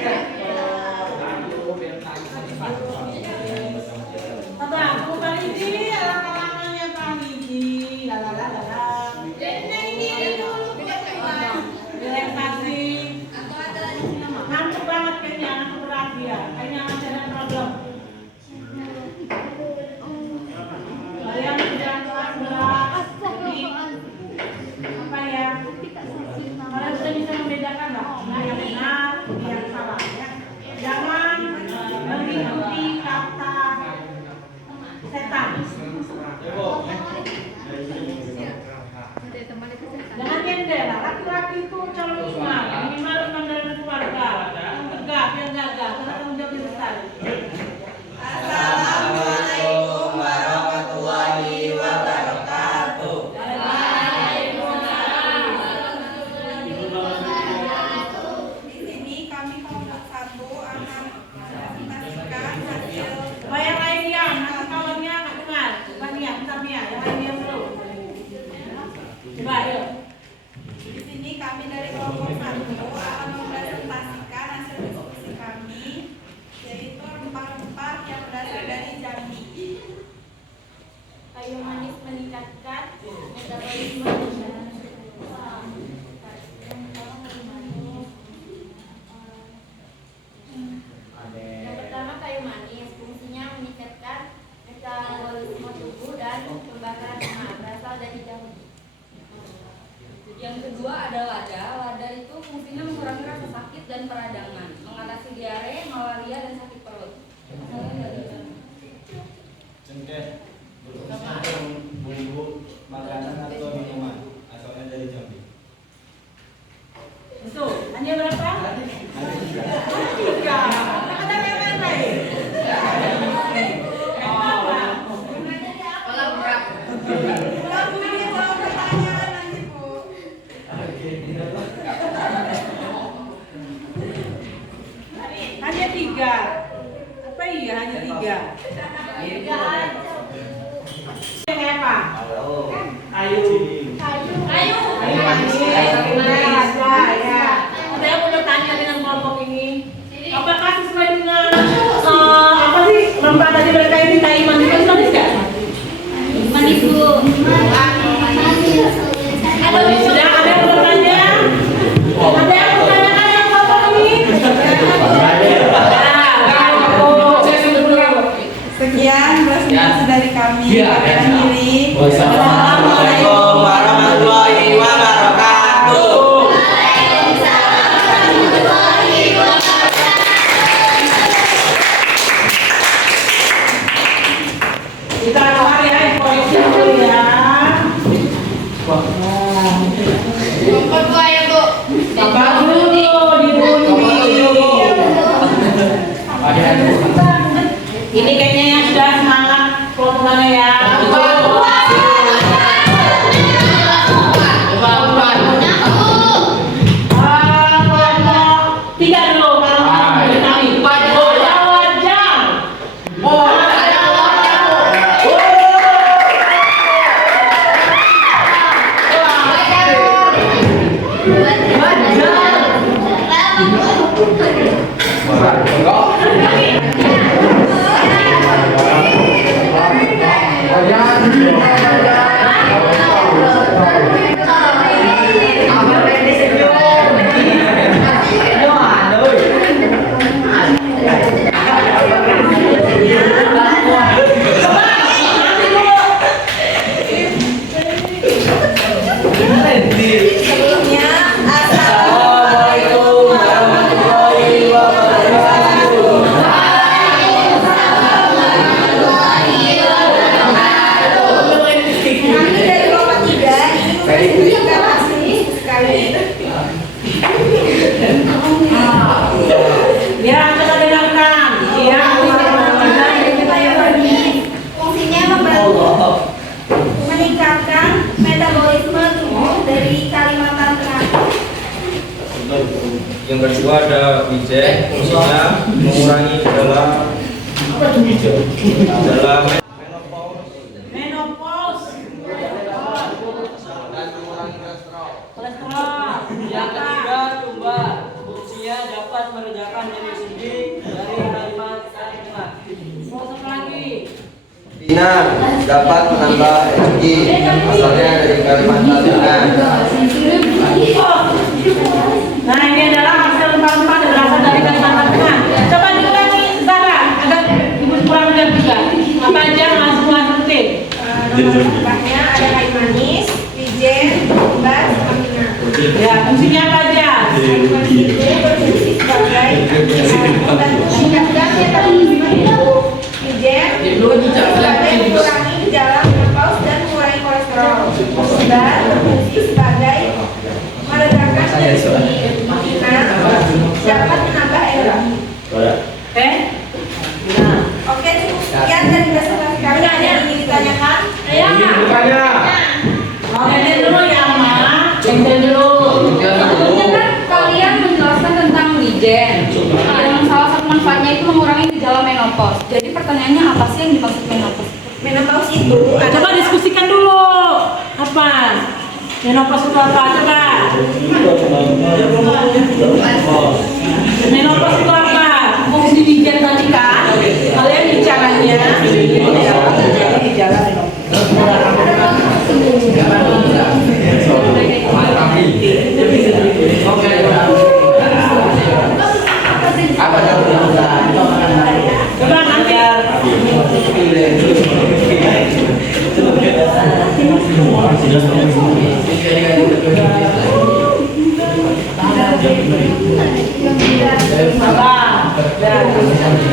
3. Apa iya hanya 3? Yang apa? Ayo. Ayo. Saya mau bertanya dengan kelompok ini. Apakah sesuai dengan apa sih manfaat tadi mereka yang minta iman itu manis nggak? Manis Bu. Sudah ada yang bertanya? Ada yang bertanyakan yang kelompok ini? Sekian presentasi dari kami. Kami akhiri. Assalamualaikum warahmatullahi wabarakatuh. Kita doa ya, koreksi dulu ya. Kompor Bu, ayo Bu. Sabar dulu, dibunyi. Ini kayaknya yang sudah semangat kelompokannya ya. Kelompok 3 dulu, kalau dari kami. Wajah. Sebelumnya, Assalamualaikum warahmatullahi wabarakatuh. kami dari kelompok 3 ingin menyampaikan hasil sekali. Ya, kita dengarkan. Ya, Fungsinya membantu meningkatkan metabolisme tubuh dari Kalimantan Tengah. Yang kedua ada wijen, fungsinya mengurangi dalam menopause. Kolesterol. Yang ketiga, tumbar. Fungsinya dapat meredakan nyeri sendi dari Kalimantan Tengah. Mau satu lagi. pinang dapat menambah energi, asalnya dari Kalimantan Tengah. Nah, ini adalah hasil rempah-rempah yang berasal dari Kalimantan Tengah. Coba diulangi Zara agar ibu kurang dengar juga. Apa aja semua penting? Rempahnya ada kayu manis, wijen, tumbar, sama pinang. Ya, fungsinya apa aja? Kayu manis itu berfungsi sebagai meningkatkan metabolisme tubuh. Wijen sebagai mengurangi gejala menopause dan mengurangi kolesterol. Tumbar berfungsi sebagai meredakan nyeri. Pinang dapat menambah energi. Oke? Nah, Oke, cukup sekian dari presentasi kami. Ada yang ingin ditanyakan? mau denden dulu ya, Ma. Denden dulu. Sebelumnya kan kalian menjelaskan tentang wijen yang salah satu manfaatnya itu mengurangi gejala menopause. Jadi pertanyaannya apa sih yang dimaksud menopause? Menopause itu Coba diskusikan dulu. Apa? Menopause itu apa? Coba. Menopause itu apa? Fungsi wijen tadi kan? Kalian bicaranya gejala coba nanti.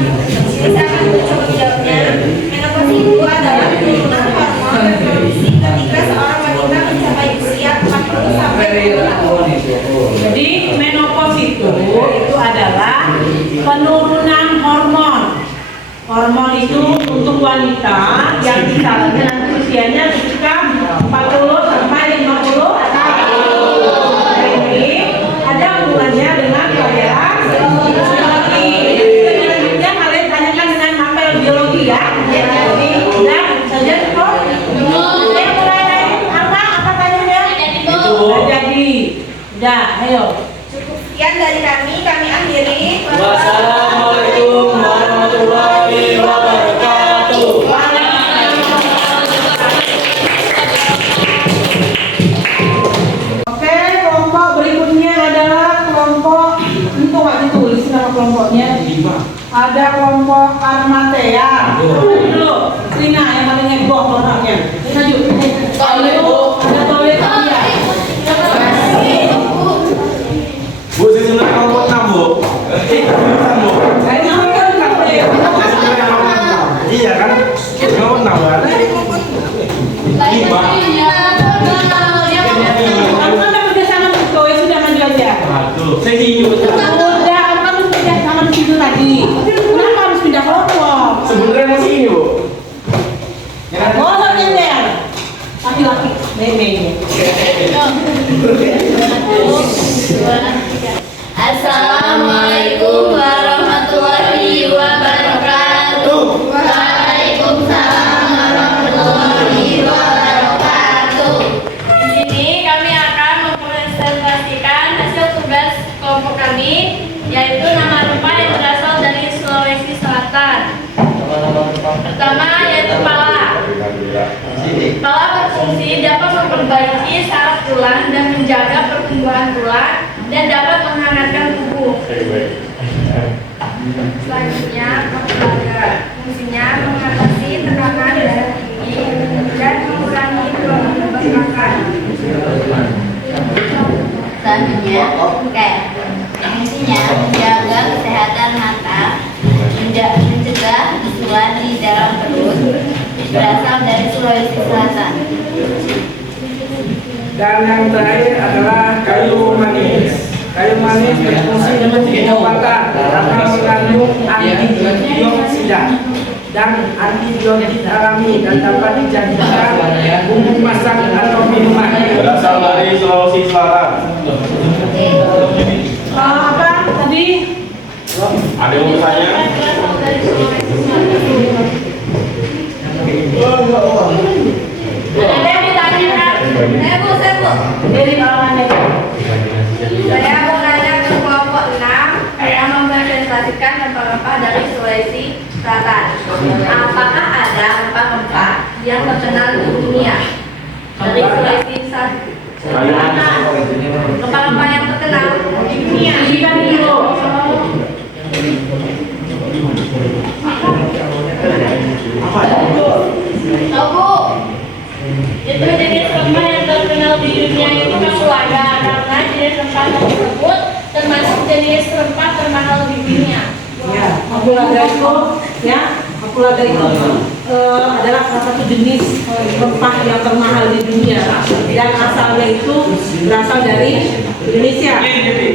Saya akan mencoba menjawabnya. Menopause itu adalah penurunan hormon reproduksi ketika seorang wanita mencapai usia 40 sampai 50 tahun. Jadi menopause itu adalah penurunan hormon. Hormon itu untuk wanita yang misalnya nanti usianya ketika 40 sampai 50 tahun. Ini ada hubungannya dengan keadaan psikologi. Ayo. Cukup sekian dari kami akhiri. Wassalamualaikum warahmatullahi wabarakatuh. Oke, kelompok berikutnya adalah kelompok itu nggak ditulis nama kelompoknya. Ada kelompok Armatea. Dulu, Rina yang paling heboh orangnya. Maju. Toilet bu. Ada toilet ya. Bu, saya sebenarnya kelompok 6 bu. Iya kan? Kelompok 6 kan? Kamu kan udah kerja sama di situ, ya sudah maju aja. Aduh, saya hinyu. Udah, kamu harus kerja sama di situ tadi. Kenapa harus pindah kelompok? Sebenarnya masih ini bu. Oh, nyender. Laki-laki, meme. Assalamualaikum warahmatullahi wabarakatuh. Waalaikumsalam warahmatullahi wabarakatuh. Di sini kami akan mempresentasikan hasil tugas kelompok kami, yaitu nama rempah yang berasal dari Sulawesi Selatan. Pertama yaitu pala. Pala berfungsi dapat memperbaiki saraf tulang dan menjaga pertumbuhan tulang dan dapat menghangatkan tubuh. Selanjutnya kapulaga. Fungsinya mengatasi tekanan darah tinggi dan mengurangi pembengkakan. Selanjutnya, fungsinya menjaga kesehatan mata, mencegah bisuan di dalam perut, berasal dari Sulawesi Selatan. Dan yang terakhir adalah kayu manis. Kayu manis berfungsi untuk pengobatan karena mengandung antioksidan dan antibiotik alami dan dapat dijadikan bumbu masak atau minuman. Berasal dari Sulawesi Selatan. Apa tadi? Ada yang mau bertanya? Berasal dari Sulawesi Selatan. Ada yang ditanyakan? Saya bu. Dari kalangan itu. Saya mau nanya ke kelompok 6 yang mempresentasikan rempah-rempah dari Sulawesi Selatan. Apakah ada rempah-rempah yang terkenal di dunia dari Sulawesi Selatan? Rempah-rempah yang terkenal di dunia. Ikan dulu. Tahu bu. Itu jenis rempah yang terkenal di dunia itu kapulaga, karena jenis rempah tersebut termasuk jenis rempah termahal di dunia. Ya, kapulaga itu, adalah salah satu jenis rempah yang termahal di dunia dan asalnya itu berasal dari Indonesia.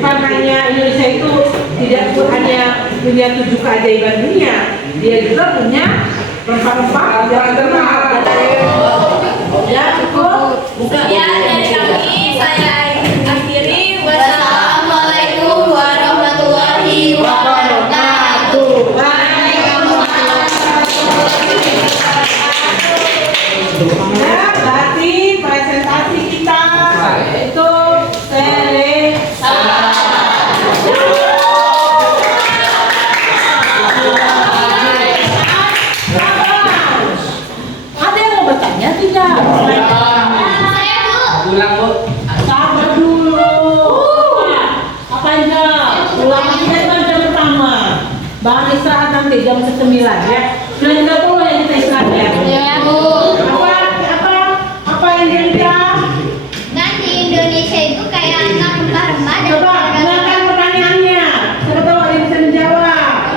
Bukan hanya Indonesia itu tidak hanya punya 7 keajaiban dunia, dia juga punya rempah-rempah yang termahal. Ya, cukup. Ya, dari kami saya akhiri. Wassalamualaikum warahmatullahi wabarakatuh. Ya, berarti presentasi kita itu ada yang mau bertanya tidak? Pulang bu. Sabar dulu. Apa aja? Pulang kita kan jam pertama. Bang istirahat nanti jam 9 ya. 9.30 yang kita istirahat ya. Ya bu. Apa yang dibilang? Kan di Indonesia itu kayak anak rempah-rempah dan Coba dengarkan pertanyaannya. Siapa tahu ada yang bisa menjawab.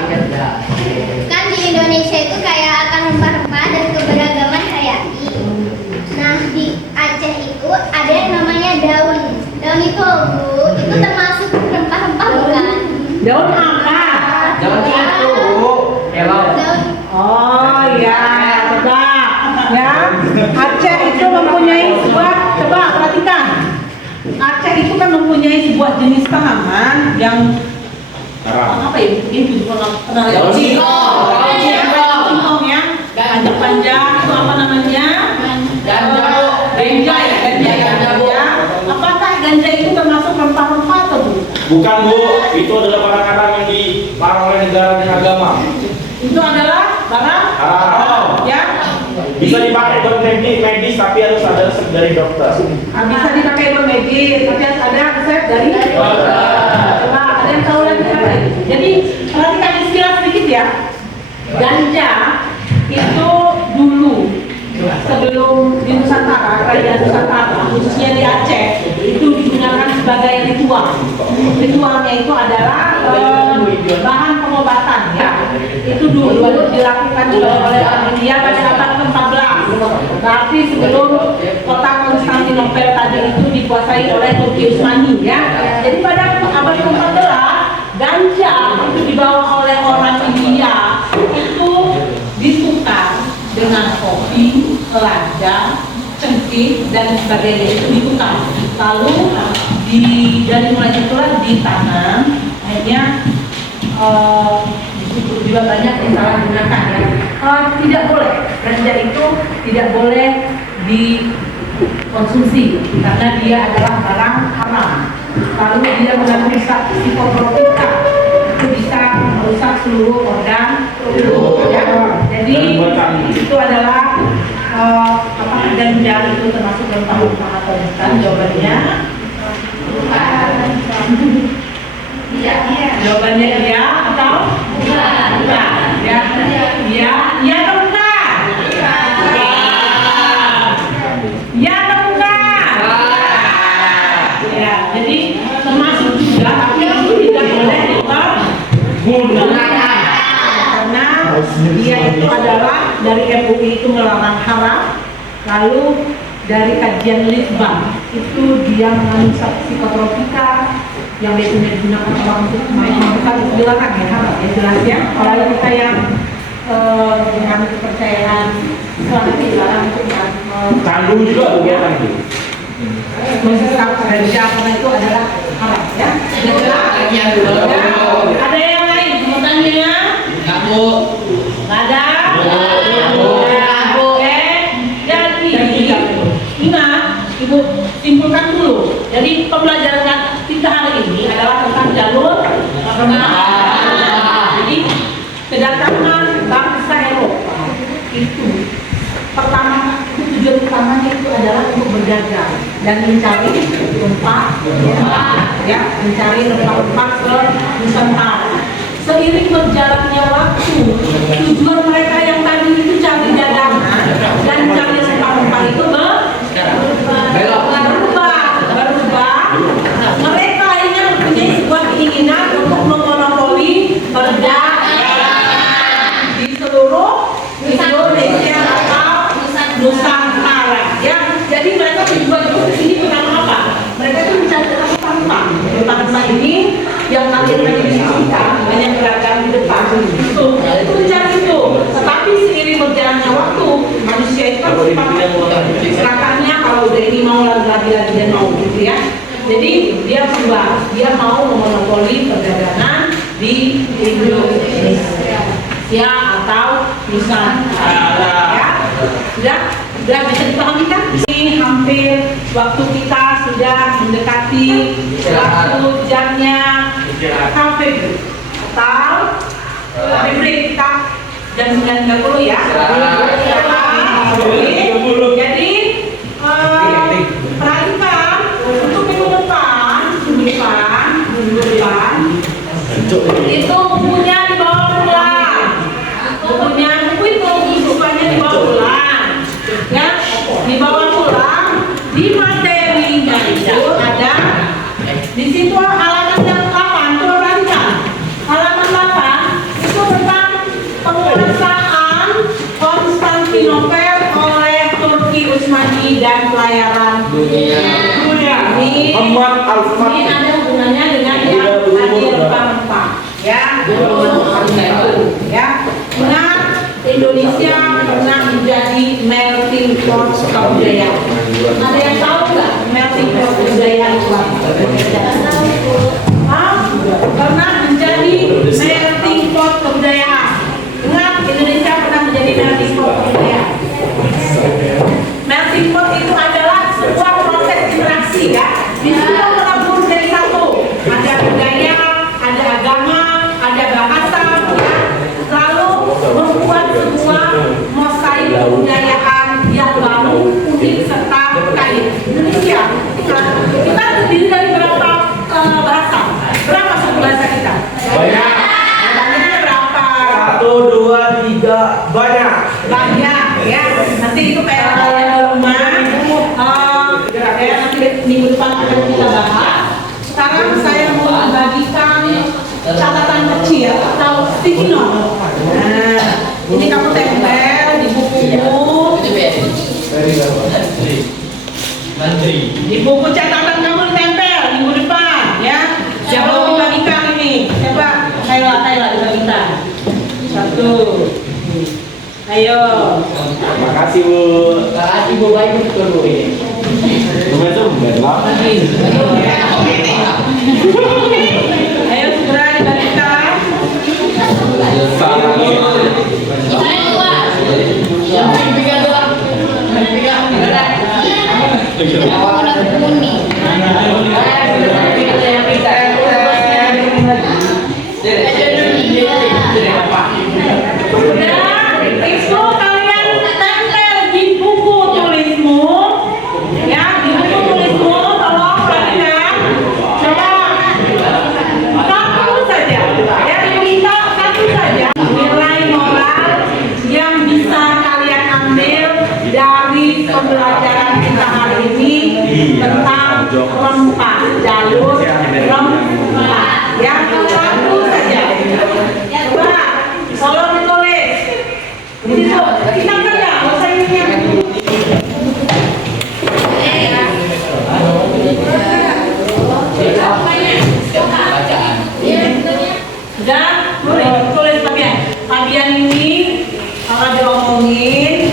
kan di Indonesia itu kayak akan rempah-rempah dan keberagaman hayati. Nah di Aceh itu ada yang namanya daun. Daun itu bu, itu termasuk rempah-rempah bukan? Daun apa? Jangan gitu bu. Hello. Daun. Oh ya, coba ya. Aceh itu mempunyai sebuah, coba perhatikan. Aceh itu kan mempunyai sebuah jenis tanaman yang apa ya? Mungkin juga nggak pernah lihat. Singkong ya. Panjang-panjang itu apa namanya? Ganja ya. Apakah ganja itu termasuk rempah-rempah atau Bukan Bu, itu adalah barang-barang yang dilarang oleh negara dan agama. Itu adalah barang Haram. yang Bisa dipakai buat medis, tapi harus ada resep dari dokter. bisa dipakai buat medis, tapi harus ada resep dari coba ada yang tahu lagi apa? Jadi perhatikan istilah sedikit ya. Ganja itu dulu sebelum di Nusantara, kerajaan Nusantara, khususnya di Aceh, itu digunakan sebagai ritual. Ritualnya itu adalah bahan pengobatan ya. Itu dulu dilakukan juga oleh orang India pada abad ke-14. Tapi sebelum kota Konstantinopel tadi itu dikuasai oleh Turki Utsmani ya. Jadi pada abad ke-14 ganja itu dibawa oleh orang India itu ditukar dengan kopi, lada, cengkeh dan sebagainya itu ditukar. Lalu dari mulai itulah ditanam, akhirnya juga banyak yang salah gunakan ya. Tidak boleh, ganja itu tidak boleh dikonsumsi karena dia adalah barang haram. Lalu dia mengandung psikotropika, itu bisa merusak seluruh organ tubuh ya. Jadi itu adalah apakah ganja itu termasuk dalam paham atau bukan? Jawabannya iya. Jawabannya iya atau bukan? Ya, iya atau bukan? Iya atau bukan? Ya, jadi termasuk juga, tapi itu tidak boleh digunakan karena dia itu adalah dari MUI itu melarang haram. Lalu dari kajian Litbang itu dia mengandung psikotropika yang biasanya digunakan orang untuk memabukkan, itu dilarang ya, haram ya, jelas ya. Kalau kita yang dengan kepercayaan Islam itu dilarang untuk Candu juga bukan itu. menghisap ganja karena itu adalah haram ya. Ada yang lain pertanyaannya? Nggak ada. Jadi ingat, Ibu simpulkan dulu. Jadi pembelajaran kita hari ini adalah tentang jalur rempah. Jadi kedatangan bangsa Eropa itu pertama, tujuan utamanya itu adalah untuk berdagang dan mencari rempah, ya, mencari rempah-rempah ke Nusantara. Seiring berjalannya waktu, tujuan mereka yang tadi itu cari dagangan dan cari rempah-rempah itu berubah. Mereka ini mempunyai sebuah keinginan untuk memonopoli perdagangan di seluruh Indonesia atau Nusantara. Ya, jadi mereka tujuan itu kesini pertama apa? Mereka itu mencari rempah-rempah. Rempah-rempah ini yang kalian tadi diskusikan banyak gerakan di depan itu mencari itu. Tetapi seiring berjalannya waktu, manusia itu kan serakahnya kalau udah ini mau lagi dan mau gitu ya. Jadi dia berubah, dia mau memonopoli perdagangan di Indonesia ya atau Nusantara. Ya, sudah bisa dipahami kan? Ini hampir waktu kita sudah mendekati waktu jamnya kafe break atau kafe break kita jam 9.30 ya. Jadi perhatikan untuk minggu depan itu bukunya dibawa pulang. Buku itu bukannya dibawa pulang, ya, dibawa pulang. Di materinya itu ada di situ halaman yang 8, tuh perhatikan halaman 8 itu tentang penguasaan Konstantinopel oleh Turki Utsmani dan pelayaran dunia. Ini ada hubungannya dengan yang tadi rempah-rempah, ya, ya. Ingat, Indonesia pernah menjadi melting pot kebudayaan. Ada yang tahu nggak melting pot kebudayaan itu apa? Pernah menjadi melting pot kebudayaan. Ingat, Indonesia pernah menjadi melting pot kebudayaan. Melting pot itu adalah sebuah proses interaksi ya. Di situ menabur jadi satu. Ada budaya kecil atau sticky note. Nah, ini kamu tempel di bukumu. Di buku catatan kamu ditempel minggu depan, ya. Siapa mau dibagikan ini? Siapa? Kayla dibagikan. Satu. Ayo. Terima kasih Bu. Terima kasih Bu, baik betul Bu ini. Ayo segera dibagikan. Itu kalian tempel di buku tulismu, ya, di buku tulismu. Tolong perhatikan. Coba satu saja, ya, minta satu saja nilai moral yang bisa kalian ambil dari pembelajaran kita hari ini tentang rempah, jalur rempah. Yang satu saja. Coba, tolong ditulis. Ini tuh, kita kerja, nggak usah ini yang sudah, tulis bagian ini kalau diomongin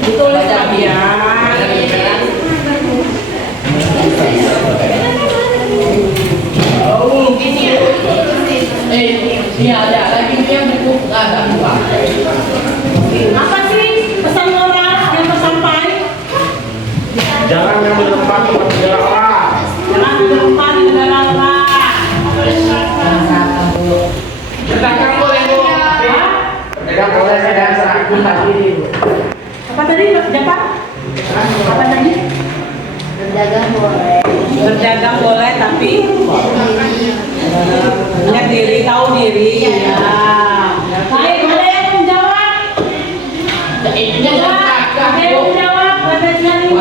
ditulis bagian. Apa sih pesan moral yang tersampaikan? Jangan ngambil tempat di negara orang. Jangan lupa di negara Allah. Sedangkan boleh Bu. Sedangkan boleh sedang seragu tadi Bu. Apa tadi siapa? Apa tadi? Berdagang boleh. Berdagang boleh tapi ingat diri, tahu diri. Ya. Baik, ada yang menjawab? Ada yang menjawab? Pertanyaan ini.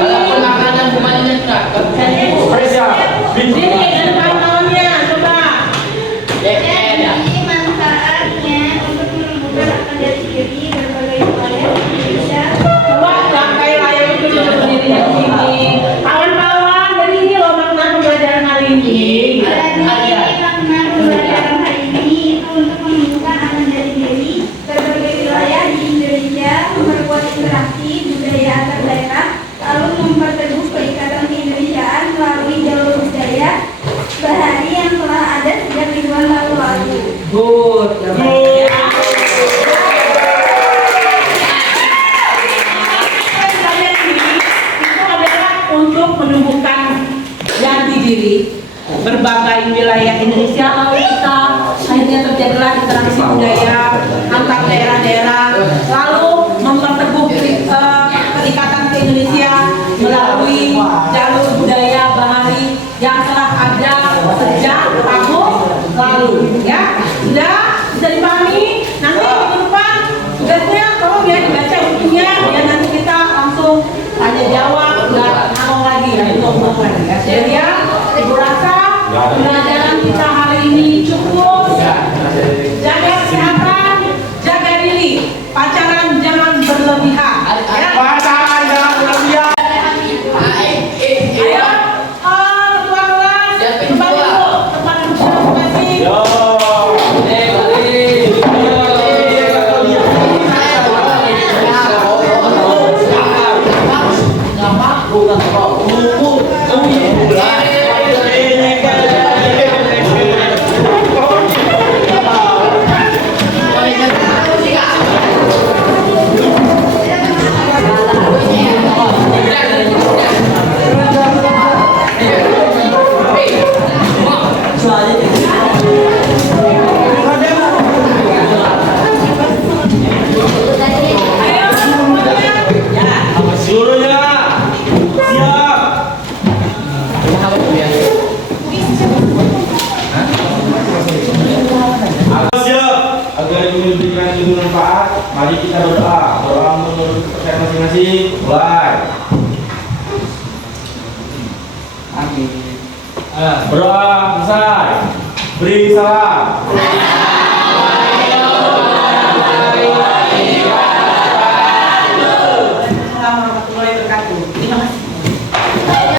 Sini ada kawan-kawannya, coba. Jadi manfaatnya untuk menumbuhkan akal jati diri berbagai upaya bisa Coba rangkai layar itu dulu berdirinya di sini. Kawan-kawan, jadi ini loh makna pembelajaran hari ini. makna pembelajaran hari ini itu untuk menumbuhkan akal jati diri berbagai wilayah di Indonesia, memperkuat interaksi budaya antar daerah, lalu memperteguh keikatan keindonesiaan melalui jalur budaya bahari yang telah ada sejak ribuan tahun lalu. Good. Pembelajaran ini itu adalah untuk menumbuhkan jati diri berbagai wilayah Indonesia, lalu kita akhirnya terjadilah interaksi budaya antar daerah-daerah, lalu memperteguh keikatan ke Indonesia melalui jalur budaya bahari yang telah ada sejak tahun lalu. Ya, sudah bisa dipahami. Nanti minggu depan tugasnya tolong ya dibaca bukunya, ya nanti kita langsung tanya jawab, nggak ngomong lagi, ngomong lagi. Ya, jadi ya, Ibu rasa pelajaran kita hari ini cukup. Jaga kesehatan, jaga diri, pacaran jangan berlebihan. Ya. Pasangan jangan berlebihan. Ayo, ketua kelas, kembali dulu tempat duduk masing-masing. Yo. Seluruhnya siap. Siap. Agar ini diberikan ilmu manfaat, mari kita berdoa. Berdoa menurut kepercayaan masing-masing. Mulai. Amin. Berdoa selesai. Beri salam. warahmatullahi wabarakatuh. Terima kasih.